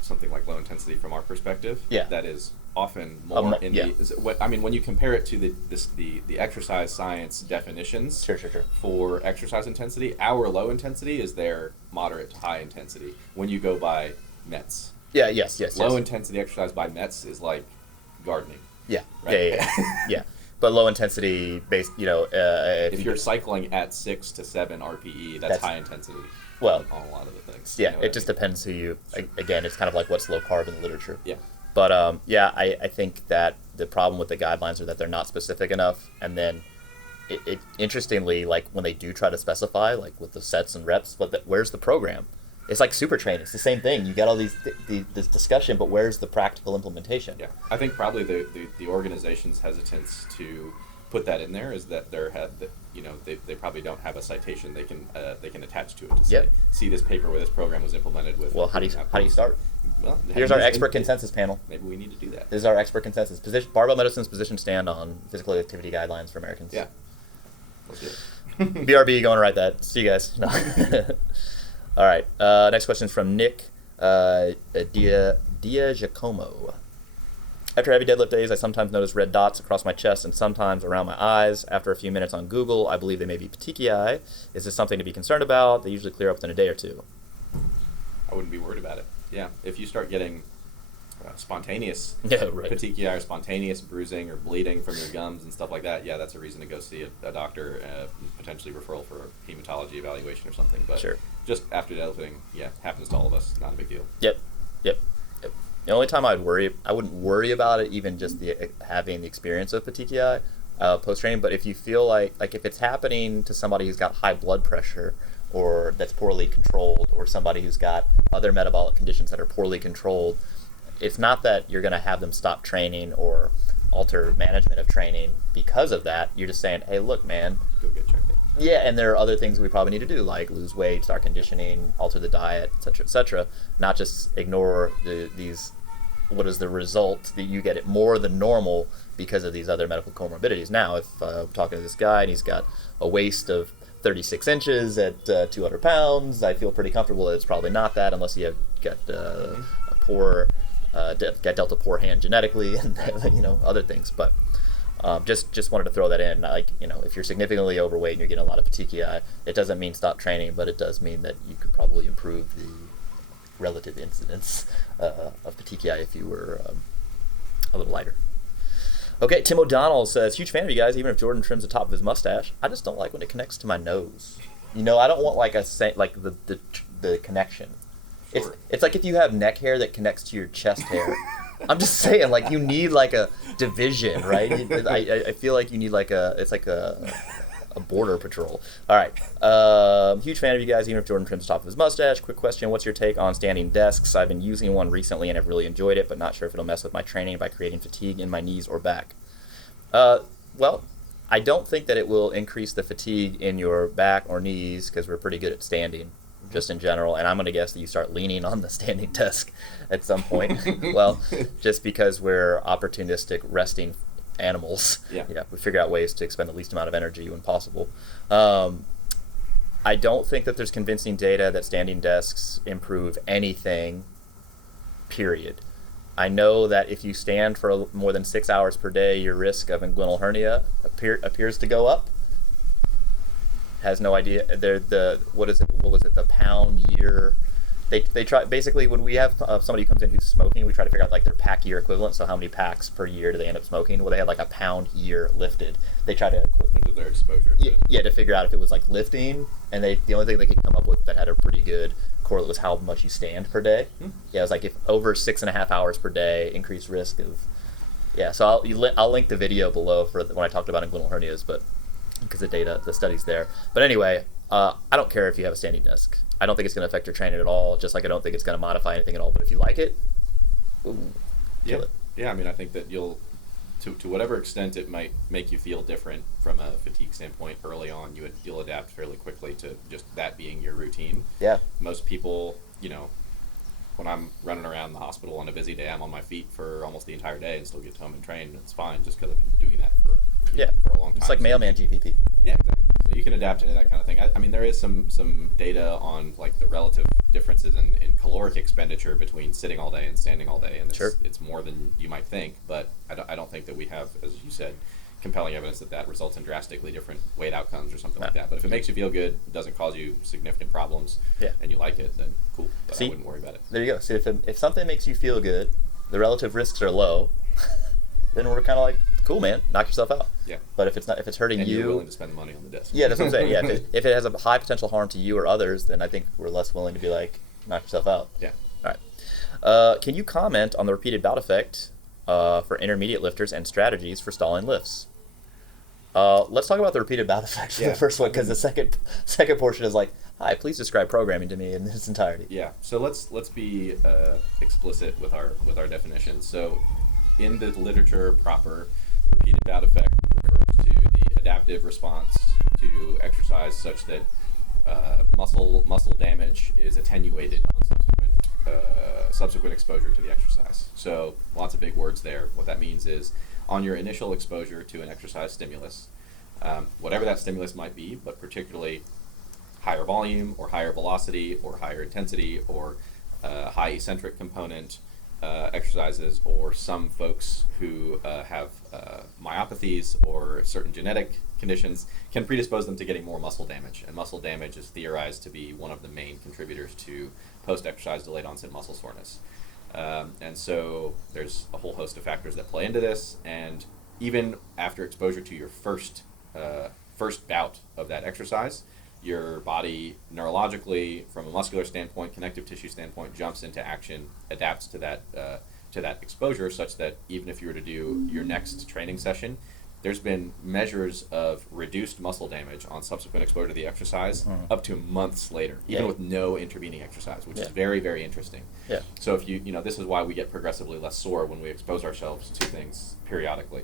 something like low intensity from our perspective, that is often more when you compare it to the exercise science definitions for exercise intensity, our low intensity is their moderate to high intensity when you go by METs. Low intensity exercise by METs is like gardening. Yeah. But low intensity based, if you're cycling at 6 to 7 RPE, that's high intensity. Well, on a lot of the things. Yeah, it just depends who you. Again, it's kind of like what's low carb in the literature. Yeah. But I think that the problem with the guidelines are that they're not specific enough, and then it interestingly, like when they do try to specify, like with the sets and reps, where's the program? It's like super training. It's the same thing. You got all this discussion, but where's the practical implementation? Yeah, I think probably the organization's hesitance to put that in there is that they probably don't have a citation they can attach to it to say, see this paper where this program was implemented with. Well, how do you start? Well, here's our expert consensus panel. Maybe we need to do that. This is our expert consensus. Barbell Medicine's position stand on physical activity guidelines for Americans. Yeah. Let's do it. BRB, go and write that. See you guys. No. All right. Next question is from Nick Giacomo. After heavy deadlift days, I sometimes notice red dots across my chest and sometimes around my eyes. After a few minutes on Google, I believe they may be petechiae. Is this something to be concerned about? They usually clear up within a day or two. I wouldn't be worried about it. Yeah, if you start getting spontaneous petechiae or spontaneous bruising or bleeding from your gums and stuff like that, that's a reason to go see a doctor, potentially referral for hematology evaluation or something. But just after deadlifting, happens to all of us. Not a big deal. Yep. The only time I wouldn't worry about it, even just having the experience of petechiae post training. But if you feel like if it's happening to somebody who's got high blood pressure or that's poorly controlled, or somebody who's got other metabolic conditions that are poorly controlled, it's not that you're going to have them stop training or alter management of training because of that. You're just saying, hey, look, man, go get checked out. Yeah, and there are other things we probably need to do, like lose weight, start conditioning, alter the diet, etc., not just ignore these. What is the result that you get it more than normal because of these other medical comorbidities? Now, if I'm talking to this guy and he's got a waist of 36 inches at 200 pounds, I feel pretty comfortable that it's probably not that, unless you have got a poor, got dealt a poor hand genetically and other things. But just wanted to throw that in. If you're significantly overweight and you're getting a lot of petechiae, it doesn't mean stop training, but it does mean that you could probably improve the relative incidence of petechiae if you were a little lighter. Okay, Tim O'Donnell says, huge fan of you guys, even if Jordan trims the top of his mustache. I just don't like when it connects to my nose. I don't want the connection. Sure. It's like if you have neck hair that connects to your chest hair. I'm just saying, you need a division, right? I feel like you need it's like a A border patrol. All right. Huge fan of you guys, even if Jordan trims the top of his mustache. Quick question, what's your take on standing desks? I've been using one recently and have really enjoyed it, but not sure if it'll mess with my training by creating fatigue in my knees or back. Well, I don't think that it will increase the fatigue in your back or knees because we're pretty good at standing, just in general. And I'm going to guess that you start leaning on the standing desk at some point. Well, just because we're opportunistic resting animals. Yeah. We figure out ways to expend the least amount of energy when possible. I don't think that there's convincing data that standing desks improve anything, period. I know that if you stand for more than 6 hours per day, your risk of inguinal hernia appears to go up. Has no idea. What is it? The pound year. They try, basically, when we have somebody who comes in who's smoking, we try to figure out like their pack year equivalent. So how many packs per year do they end up smoking? Well, they had like a pound year lifted. They try to to their exposure. to figure out if it was like lifting, and the only thing they could come up with that had a pretty good correlate was how much you stand per day. Yeah, it was like if over 6.5 hours per day, increased risk of. Yeah, so I'll link the video below for when I talked about inguinal hernias, but because the study's there. But anyway, I don't care if you have a standing desk. I don't think it's going to affect your training at all. Just like I don't think it's going to modify anything at all. But if you like it, kill it. Yeah, I mean, I think that you'll, to whatever extent it might make you feel different from a fatigue standpoint early on, you'll adapt fairly quickly to just that being your routine. Yeah. Most people, when I'm running around the hospital on a busy day, I'm on my feet for almost the entire day and still get home and train. It's fine just because I've been doing that for a long time. It's like mailman GPP. Yeah, exactly. So you can adapt into that kind of thing. I mean, there is some data on like the relative differences in caloric expenditure between sitting all day and standing all day, and it's more than you might think. But I don't think that we have, as you said, compelling evidence that results in drastically different weight outcomes or something like that. But if it makes you feel good, it doesn't cause you significant problems, and you like it, then cool. But I wouldn't worry about it. There you go. See, if something makes you feel good, the relative risks are low, then we're kind of like, cool, man, knock yourself out. Yeah. But if it's hurting and you, you're willing to spend the money on the desk. Yeah, that's what I'm saying. Yeah, if it has a high potential harm to you or others, then I think we're less willing to be like, knock yourself out. Yeah. All right. Can you comment on the repeated bout effect for intermediate lifters and strategies for stalling lifts? Let's talk about the repeated bout effect for the first one, because the second portion is like, hi, please describe programming to me in its entirety. Yeah. So let's be explicit with our definitions. So in the literature proper, repeated bout effect refers to the adaptive response to exercise such that muscle damage is attenuated on subsequent exposure to the exercise. So lots of big words there. What that means is on your initial exposure to an exercise stimulus, whatever that stimulus might be, but particularly higher volume or higher velocity or higher intensity or high eccentric component exercises, or some folks who have myopathies or certain genetic conditions can predispose them to getting more muscle damage. And muscle damage is theorized to be one of the main contributors to post-exercise delayed onset muscle soreness. And so there's a whole host of factors that play into this, and even after exposure to your first bout of that exercise, your body neurologically, from a muscular standpoint, connective tissue standpoint, jumps into action, adapts to that exposure, such that even if you were to do your next training session, there's been measures of reduced muscle damage on subsequent exposure to the exercise up to months later, even with no intervening exercise, which is very, very interesting. Yeah. So if this is why we get progressively less sore when we expose ourselves to things periodically.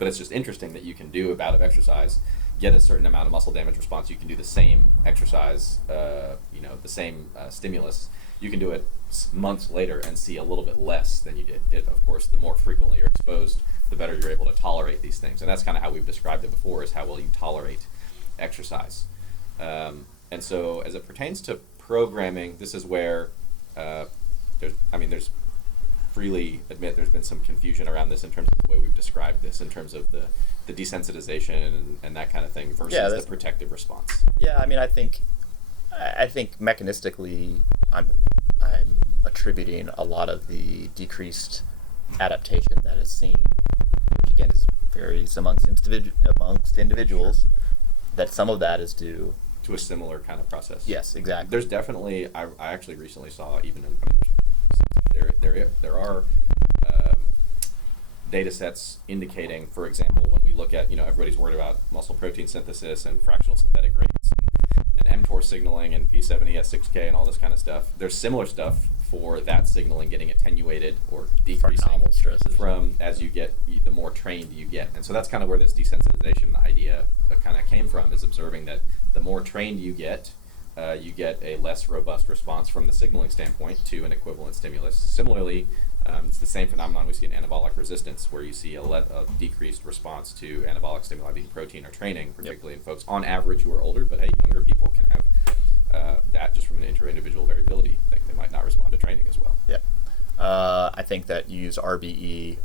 But it's just interesting that you can do a bout of exercise, get a certain amount of muscle damage response. You can do the same exercise, the same stimulus. You can do it months later and see a little bit less than you did. Of course, the more frequently you're exposed, the better you're able to tolerate these things. And that's kind of how we've described it before, is how well you tolerate exercise. And so as it pertains to programming, this is where there's freely admit there's been some confusion around this in terms of the way we've described this, in terms of the desensitization and that kind of thing versus the protective response. Yeah, I mean, I think mechanistically, I'm attributing a lot of the decreased adaptation that is seen, which again varies amongst individuals, that some of that is due to a similar kind of process. Yes, exactly. There's definitely, I actually recently saw there are data sets indicating, for example, when we look at, everybody's worried about muscle protein synthesis and fractional synthetic rates and mTOR signaling and P70S6K and all this kind of stuff. There's similar stuff for that signaling getting attenuated or decreasing from as you get, the more trained you get. And so that's kind of where this desensitization idea kind of came from, is observing that the more trained you get a less robust response from the signaling standpoint to an equivalent stimulus. Similarly, it's the same phenomenon we see in anabolic resistance, where you see a decreased response to anabolic stimuli, being protein or training, particularly in folks on average who are older. But hey, younger people can have that just from an inter-individual variability. They might not respond to training as well. Yeah. I think that you use RBE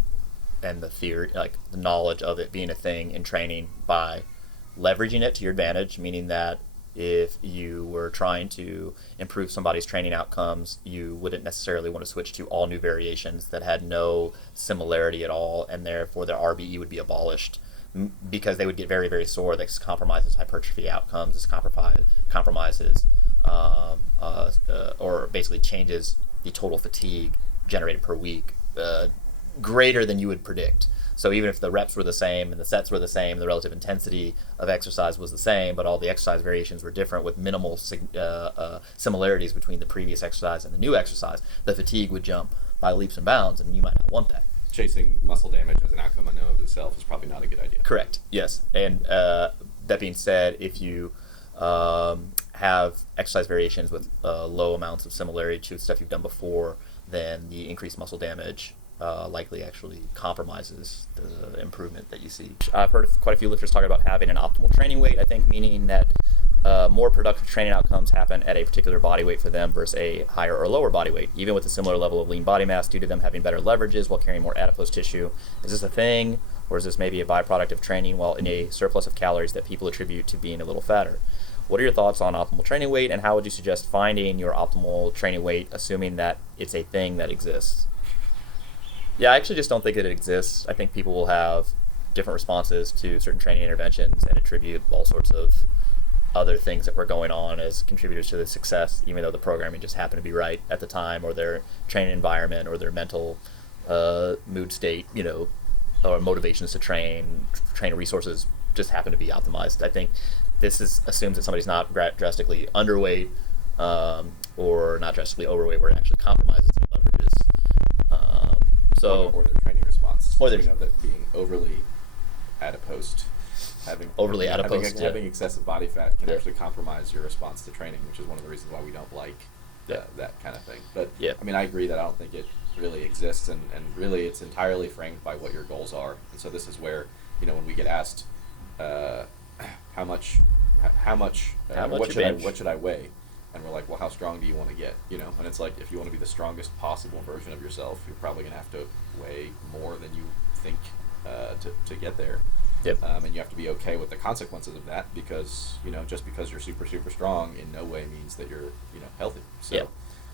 and the theory, like the knowledge of it being a thing in training, by leveraging it to your advantage, meaning that if you were trying to improve somebody's training outcomes, you wouldn't necessarily want to switch to all new variations that had no similarity at all, and therefore their RBE would be abolished because they would get very, very sore. This compromises hypertrophy outcomes. This compromises or basically changes the total fatigue generated per week greater than you would predict. So even if the reps were the same and the sets were the same, the relative intensity of exercise was the same, but all the exercise variations were different with minimal similarities between the previous exercise and the new exercise, the fatigue would jump by leaps and bounds, and you might not want that. Chasing muscle damage as an outcome in and of itself is probably not a good idea. Correct, yes. And that being said, if you have exercise variations with low amounts of similarity to stuff you've done before, then the increased muscle damage likely actually compromises the improvement that you see. I've heard of quite a few lifters talking about having an optimal training weight, I think meaning that more productive training outcomes happen at a particular body weight for them versus a higher or lower body weight, even with a similar level of lean body mass, due to them having better leverages while carrying more adipose tissue. Is this a thing, or is this maybe a byproduct of training while in a surplus of calories that people attribute to being a little fatter? What are your thoughts on optimal training weight, and how would you suggest finding your optimal training weight, assuming that it's a thing that exists? Yeah, I actually just don't think that it exists. I think people will have different responses to certain training interventions and attribute all sorts of other things that were going on as contributors to the success, even though the programming just happened to be right at the time, or their training environment, or their mental mood state, or motivations to train resources just happen to be optimized. I think this assumes that somebody's not drastically underweight or not drastically overweight, where it actually compromises their leverages. Or their training response. Or that being overly adipose, having excessive body fat can actually compromise your response to training, which is one of the reasons why we don't like that kind of thing. But I agree that I don't think it really exists, and really it's entirely framed by what your goals are. And so this is where, when we get asked what should I weigh? And we're like, well, how strong do you want to get? And it's like, if you want to be the strongest possible version of yourself, you're probably going to have to weigh more than you think to get there. Yep. And you have to be okay with the consequences of that, because, just because you're super, super strong in no way means that you're, healthy. So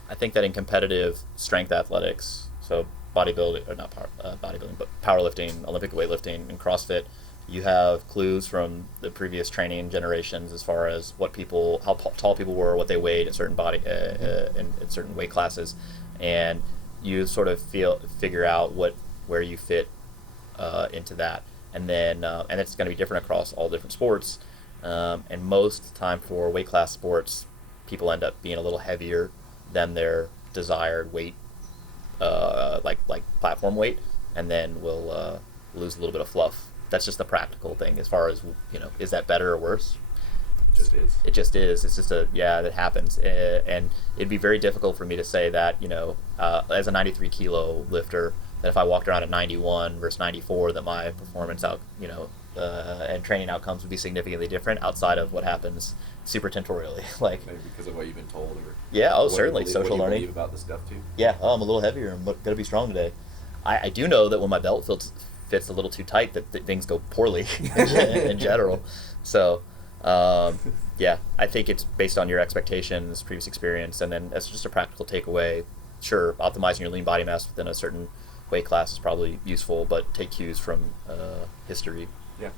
I think that in competitive strength athletics, so bodybuilding, or not bodybuilding, but powerlifting, Olympic weightlifting, and CrossFit, you have clues from the previous training generations as far as how tall people were, what they weighed at certain in certain weight classes, and you sort of figure out where you fit into that, and then and it's going to be different across all different sports, and most of the time for weight class sports, people end up being a little heavier than their desired weight, like platform weight, and then will lose a little bit of fluff. That's just a practical thing as far as, is that better or worse? It just is. It just is. It's just that happens. And it'd be very difficult for me to say that, as a 93 kilo lifter, that if I walked around at 91 versus 94, that my performance and training outcomes would be significantly different outside of what happens supertentorially. Like, maybe because of what you've been told, or certainly social learning. What you believe about this stuff too. Yeah, I'm a little heavier. I'm going to be strong today. I do know that when my belt fits a little too tight, that things go poorly in general. So, I think it's based on your expectations, previous experience, and then as just a practical takeaway, sure, optimizing your lean body mass within a certain weight class is probably useful, but take cues from history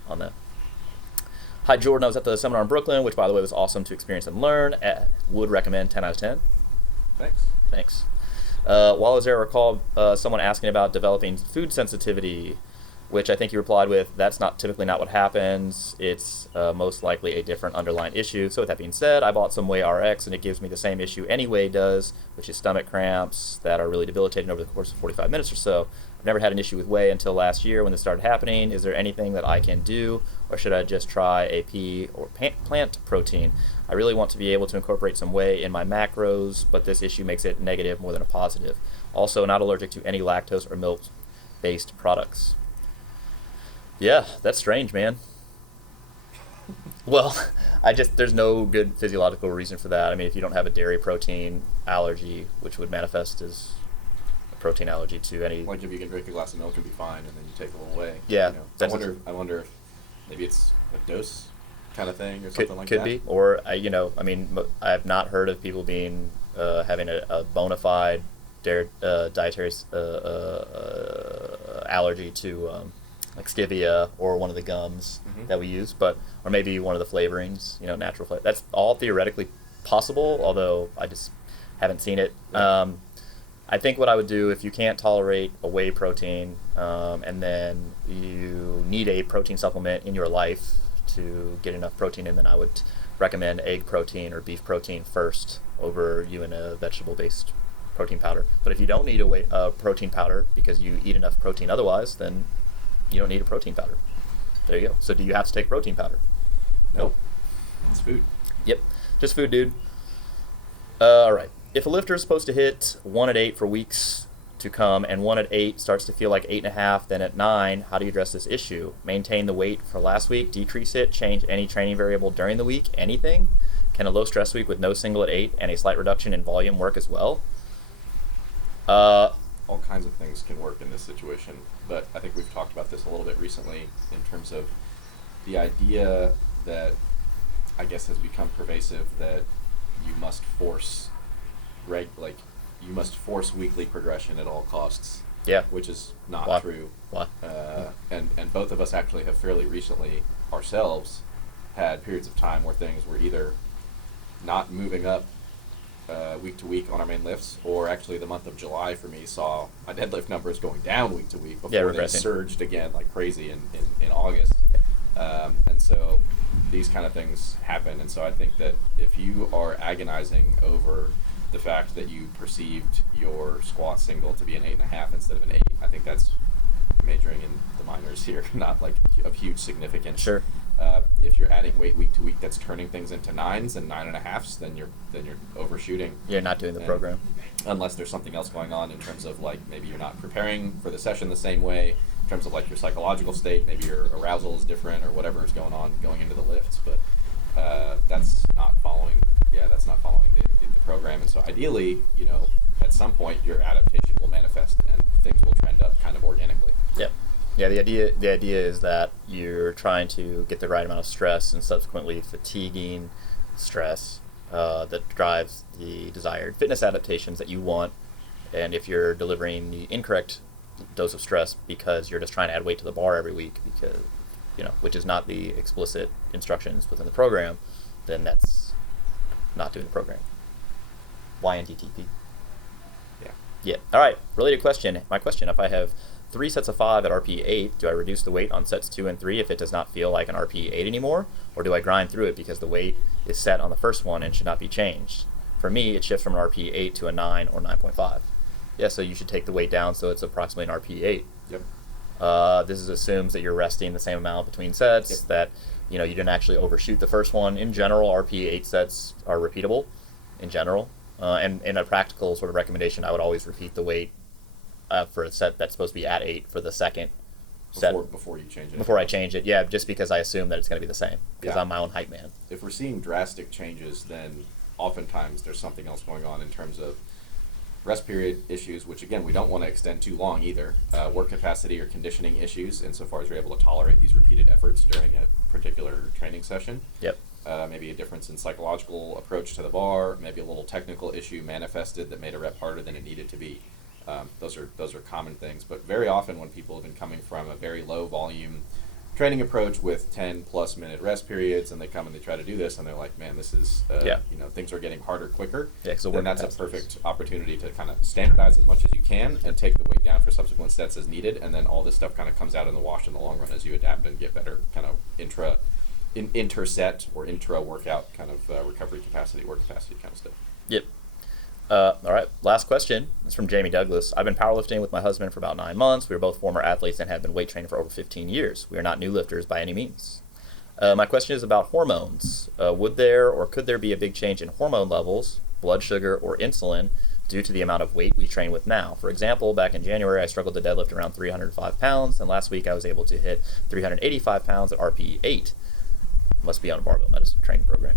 on that. Hi, Jordan. I was at the seminar in Brooklyn, which, by the way, was awesome to experience and learn. Would recommend 10 out of 10. Thanks. While I was there, I recall someone asking about developing food sensitivity, which I think you replied with, that's typically not what happens. It's most likely a different underlying issue. So with that being said, I bought some Whey RX, and it gives me the same issue any Whey does, which is stomach cramps that are really debilitating over the course of 45 minutes or so. I've never had an issue with Whey until last year when this started happening. Is there anything that I can do, or should I just try a pea or plant protein? I really want to be able to incorporate some Whey in my macros, but this issue makes it negative more than a positive. Also, not allergic to any lactose or milk-based products. Yeah, that's strange, man. Well, there's no good physiological reason for that. I mean, if you don't have a dairy protein allergy, which would manifest as a protein allergy to any... Like if you can drink a glass of milk and be fine, and then you take a little Whey. Yeah. You know? I wonder if maybe it's a dose kind of thing or something like could that. Could be. Or, I've not heard of people having a bona fide dietary allergy to... like stevia or one of the gums that we use, or maybe one of the flavorings, natural flavor. That's all theoretically possible, although I just haven't seen it. I think what I would do, if you can't tolerate a whey protein, and then you need a protein supplement in your life to get enough protein in, then I would recommend egg protein or beef protein first over in a vegetable-based protein powder. But if you don't need a protein powder because you eat enough protein otherwise, then you don't need a protein powder. There you go. So do you have to take protein powder? Nope. It's food. Yep. Just food, dude. All right. If a lifter is supposed to hit 1 at 8 for weeks to come, and 1 at 8 starts to feel like 8.5, then at 9, how do you address this issue? Maintain the weight for last week, decrease it, change any training variable during the week, anything? Can a low stress week with no single at 8 and a slight reduction in volume work as well? All kinds of things can work in this situation, but I think we've talked about this a little bit recently in terms of the idea that I guess has become pervasive, that you must force weekly progression at all costs. Yeah. Which is not true. Why? And both of us actually have fairly recently ourselves had periods of time where things were either not moving up week to week on our main lifts, or actually the month of July for me saw my deadlift numbers going down week to week before they surged again like crazy in August. And so these kind of things happen, and so I think that if you are agonizing over the fact that you perceived your squat single to be an 8.5 instead of an 8, I think that's majoring in the minors here, not like of huge significance. Sure. If you're adding weight week to week that's turning things into 9s and 9.5s, then you're overshooting. You're not doing the program. Unless there's something else going on in terms of like maybe you're not preparing for the session the same way, in terms of like your psychological state, maybe your arousal is different or whatever is going on going into the lifts. But that's not following the program. And so ideally, at some point your adaptation will manifest and things will trend up kind of organically. Yeah. Yeah, the idea is that you're trying to get the right amount of stress and subsequently fatiguing stress that drives the desired fitness adaptations that you want. And if you're delivering the incorrect dose of stress because you're just trying to add weight to the bar every week, because which is not the explicit instructions within the program, then that's not doing the program. YNTTP. Yeah. Yeah. All right. Related question. My question: if I have 3 sets of 5 at RPE 8, do I reduce the weight on sets 2 and 3 if it does not feel like an RPE 8 anymore? Or do I grind through it because the weight is set on the first one and should not be changed? For me, it shifts from an RPE 8 to a 9 or 9.5. Yeah, so you should take the weight down so it's approximately an RPE 8. Yep. This assumes that you're resting the same amount between sets, yep. That you didn't actually overshoot the first one. In general, RPE 8 sets are repeatable, in general. And in a practical sort of recommendation, I would always repeat the weight for a set that's supposed to be at 8 for the second set. Before you change it. Before I change it, yeah, just because I assume that it's going to be the same, because Yeah. I'm my own hype man. If we're seeing drastic changes, then oftentimes there's something else going on in terms of rest period issues, which again, we don't want to extend too long either. Work capacity or conditioning issues, insofar as you're able to tolerate these repeated efforts during a particular training session. Yep. Maybe a difference in psychological approach to the bar, maybe a little technical issue manifested that made a rep harder than it needed to be. Those are common things, but very often when people have been coming from a very low volume training approach with 10 plus minute rest periods, and they come and they try to do this, and they're like, man, this is, things are getting harder quicker. Yeah, then that's a perfect opportunity to kind of standardize as much as you can and take the weight down for subsequent sets as needed, and then all this stuff kind of comes out in the wash in the long run as you adapt and get better kind of inter-set or intra-workout kind of recovery capacity, work capacity kind of stuff. Yep. All right, last question. It's from Jamie Douglas. I've been powerlifting with my husband for about 9 months. We are both former athletes and have been weight training for over 15 years. We are not new lifters by any means. My question is about hormones. Would there or could there be a big change in hormone levels, blood sugar, or insulin due to the amount of weight we train with now? For example, back in January, I struggled to deadlift around 305 pounds, and last week I was able to hit 385 pounds at RBE 8. Must be on a barbell medicine training program.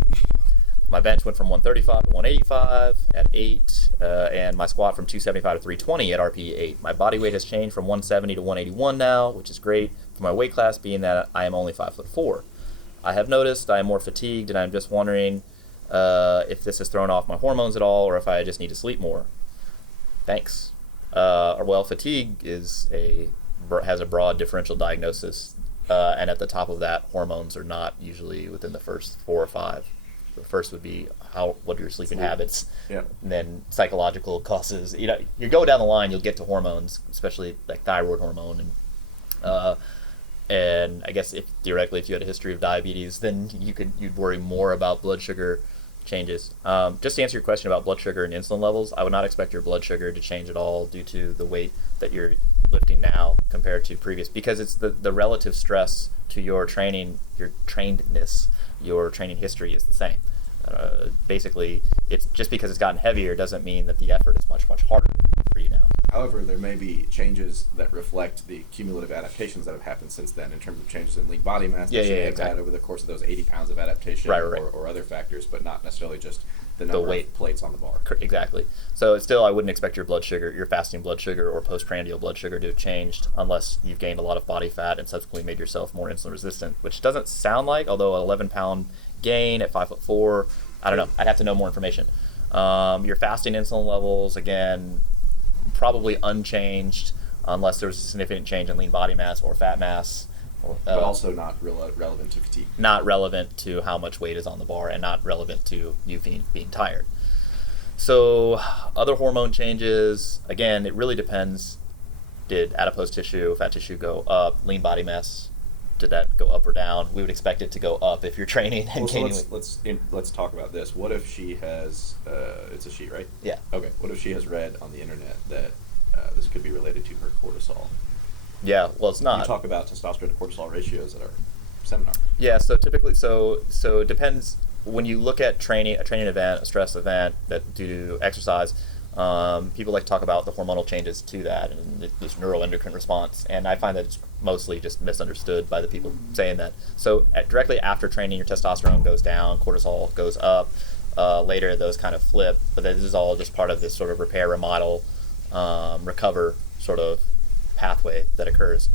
My bench went from 135 to 185 at 8, and my squat from 275 to 320 at RPE 8. My body weight has changed from 170 to 181 now, which is great for my weight class, being that I am only 5'4". I have noticed I am more fatigued, and I'm just wondering if this has thrown off my hormones at all, or if I just need to sleep more. Thanks. Fatigue has a broad differential diagnosis, and at the top of that, hormones are not usually within the first 4 or 5. The first would be what are your sleeping habits, and then psychological causes. You go down the line, you'll get to hormones, especially like thyroid hormone, and I guess theoretically, if you had a history of diabetes, then you'd worry more about blood sugar changes. Just to answer your question about blood sugar and insulin levels, I would not expect your blood sugar to change at all due to the weight that you're lifting now compared to previous, because it's the relative stress to your training, your trainedness, your training history is the same. Basically, it's just because it's gotten heavier doesn't mean that the effort is much, much harder for you now. However, there may be changes that reflect the cumulative adaptations that have happened since then in terms of changes in lean body mass that you may have had over the course of those 80 pounds of adaptation or other factors, but not necessarily just the number of plates on the bar. Exactly. So still, I wouldn't expect your blood sugar, your fasting blood sugar or postprandial blood sugar to have changed unless you've gained a lot of body fat and subsequently made yourself more insulin resistant, which doesn't sound like, although an 11-pound gain at 5'4", I don't know. I'd have to know more information. Your fasting insulin levels, again, probably unchanged unless there was a significant change in lean body mass or fat mass. But also not relevant to fatigue. Not relevant to how much weight is on the bar, and not relevant to you being tired. So other hormone changes, again, it really depends. Did adipose tissue, fat tissue go up? Lean body mass, did that go up or down? We would expect it to go up if you're training and gaining weight. Let's talk about this. What if she has, it's a she, right? Yeah. Okay. What if she has read on the internet that this could be related to her cortisol? Yeah, well, it's not. You talk about testosterone to cortisol ratios at our seminar. Yeah, so typically, so it depends. When you look at a training event, a stress event that due to exercise, people like to talk about the hormonal changes to that and this neuroendocrine response, and I find that it's mostly just misunderstood by the people saying that. So directly after training, your testosterone goes down, cortisol goes up. Later, those kind of flip, but this is all just part of this sort of repair, remodel, recover sort of pathway that occurs.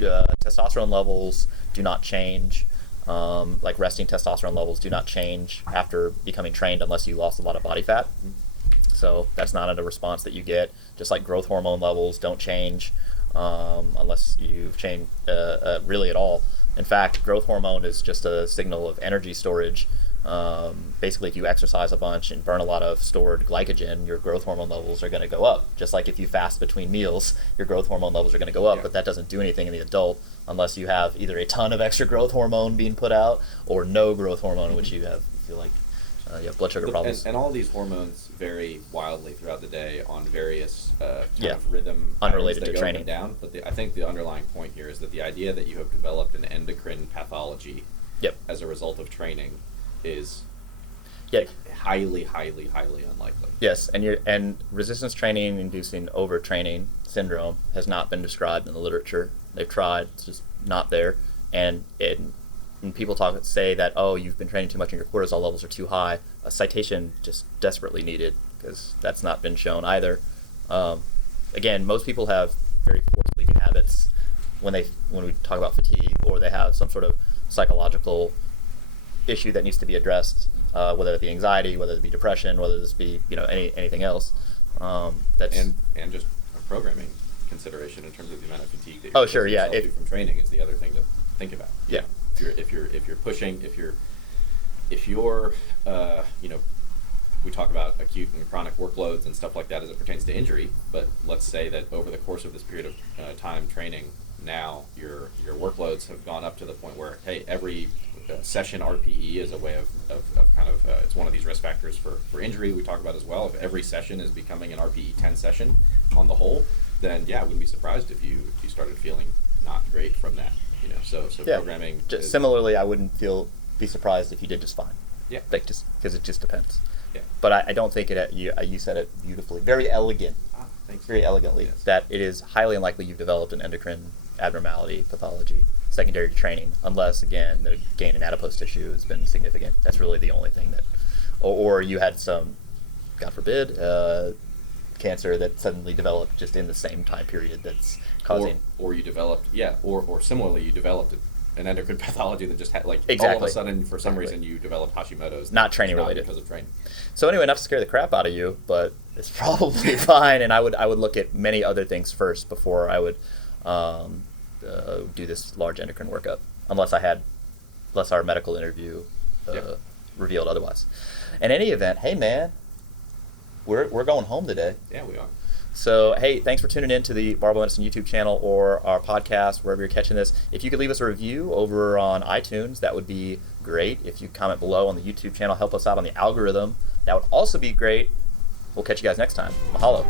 Testosterone levels do not change. Like resting testosterone levels do not change after becoming trained unless you lost a lot of body fat. So that's not a response that you get. Just like growth hormone levels don't change unless you've changed really at all. In fact, growth hormone is just a signal of energy storage. Basically, if you exercise a bunch and burn a lot of stored glycogen, your growth hormone levels are going to go up. Just like if you fast between meals, your growth hormone levels are going to go up, but that doesn't do anything in the adult unless you have either a ton of extra growth hormone being put out or no growth hormone, which you feel like you have blood sugar problems. And all these hormones vary wildly throughout the day on various kind of rhythm unrelated that to go training. Up and down. But I think the underlying point here is that the idea that you have developed an endocrine pathology as a result of training is highly, highly, highly unlikely. Yes, and resistance training inducing overtraining syndrome has not been described in the literature. They've tried; it's just not there. And when people say that, oh, you've been training too much and your cortisol levels are too high, a citation just desperately needed because that's not been shown either. Again, most people have very poor sleeping habits when we talk about fatigue, or they have some sort of psychological issue that needs to be addressed, whether it be anxiety, whether it be depression, whether this be anything else. That's and just a programming consideration in terms of the amount of fatigue that you're from training is the other thing to think about. Yeah. If you're pushing, if you're we talk about acute and chronic workloads and stuff like that as it pertains to injury, but let's say that over the course of this period of time training, now your workloads have gone up to the point where, hey, every session RPE is a way of kind of, it's one of these risk factors for injury we talk about as well. If every session is becoming an RPE 10 session on the whole, then yeah, I wouldn't be surprised if you started feeling not great from that. So yeah. Programming. Similarly, I wouldn't be surprised if you did just fine. Yeah. Like just because it just depends. Yeah. But I don't think you said it beautifully, very elegant. Thanks. Very elegantly, yes. That it is highly unlikely you've developed an endocrine abnormality, pathology, secondary to training, unless, again, the gain in adipose tissue has been significant. That's really the only thing that, or you had some, God forbid, cancer that suddenly developed just in the same time period that's causing. Or you developed, or similarly, you developed an endocrine pathology that just had, like, exactly. all of a sudden, for some reason, you developed Hashimoto's. Not training related. Because of training. So anyway, enough to scare the crap out of you, but it's probably fine, and I would look at many other things first before I would do this large endocrine workup, unless our medical interview revealed otherwise. In any event, hey man, we're going home today. Yeah, we are. So, hey, thanks for tuning in to the Barbell Medicine YouTube channel or our podcast, wherever you're catching this. If you could leave us a review over on iTunes, that would be great. If you comment below on the YouTube channel, help us out on the algorithm. That would also be great. We'll catch you guys next time. Mahalo.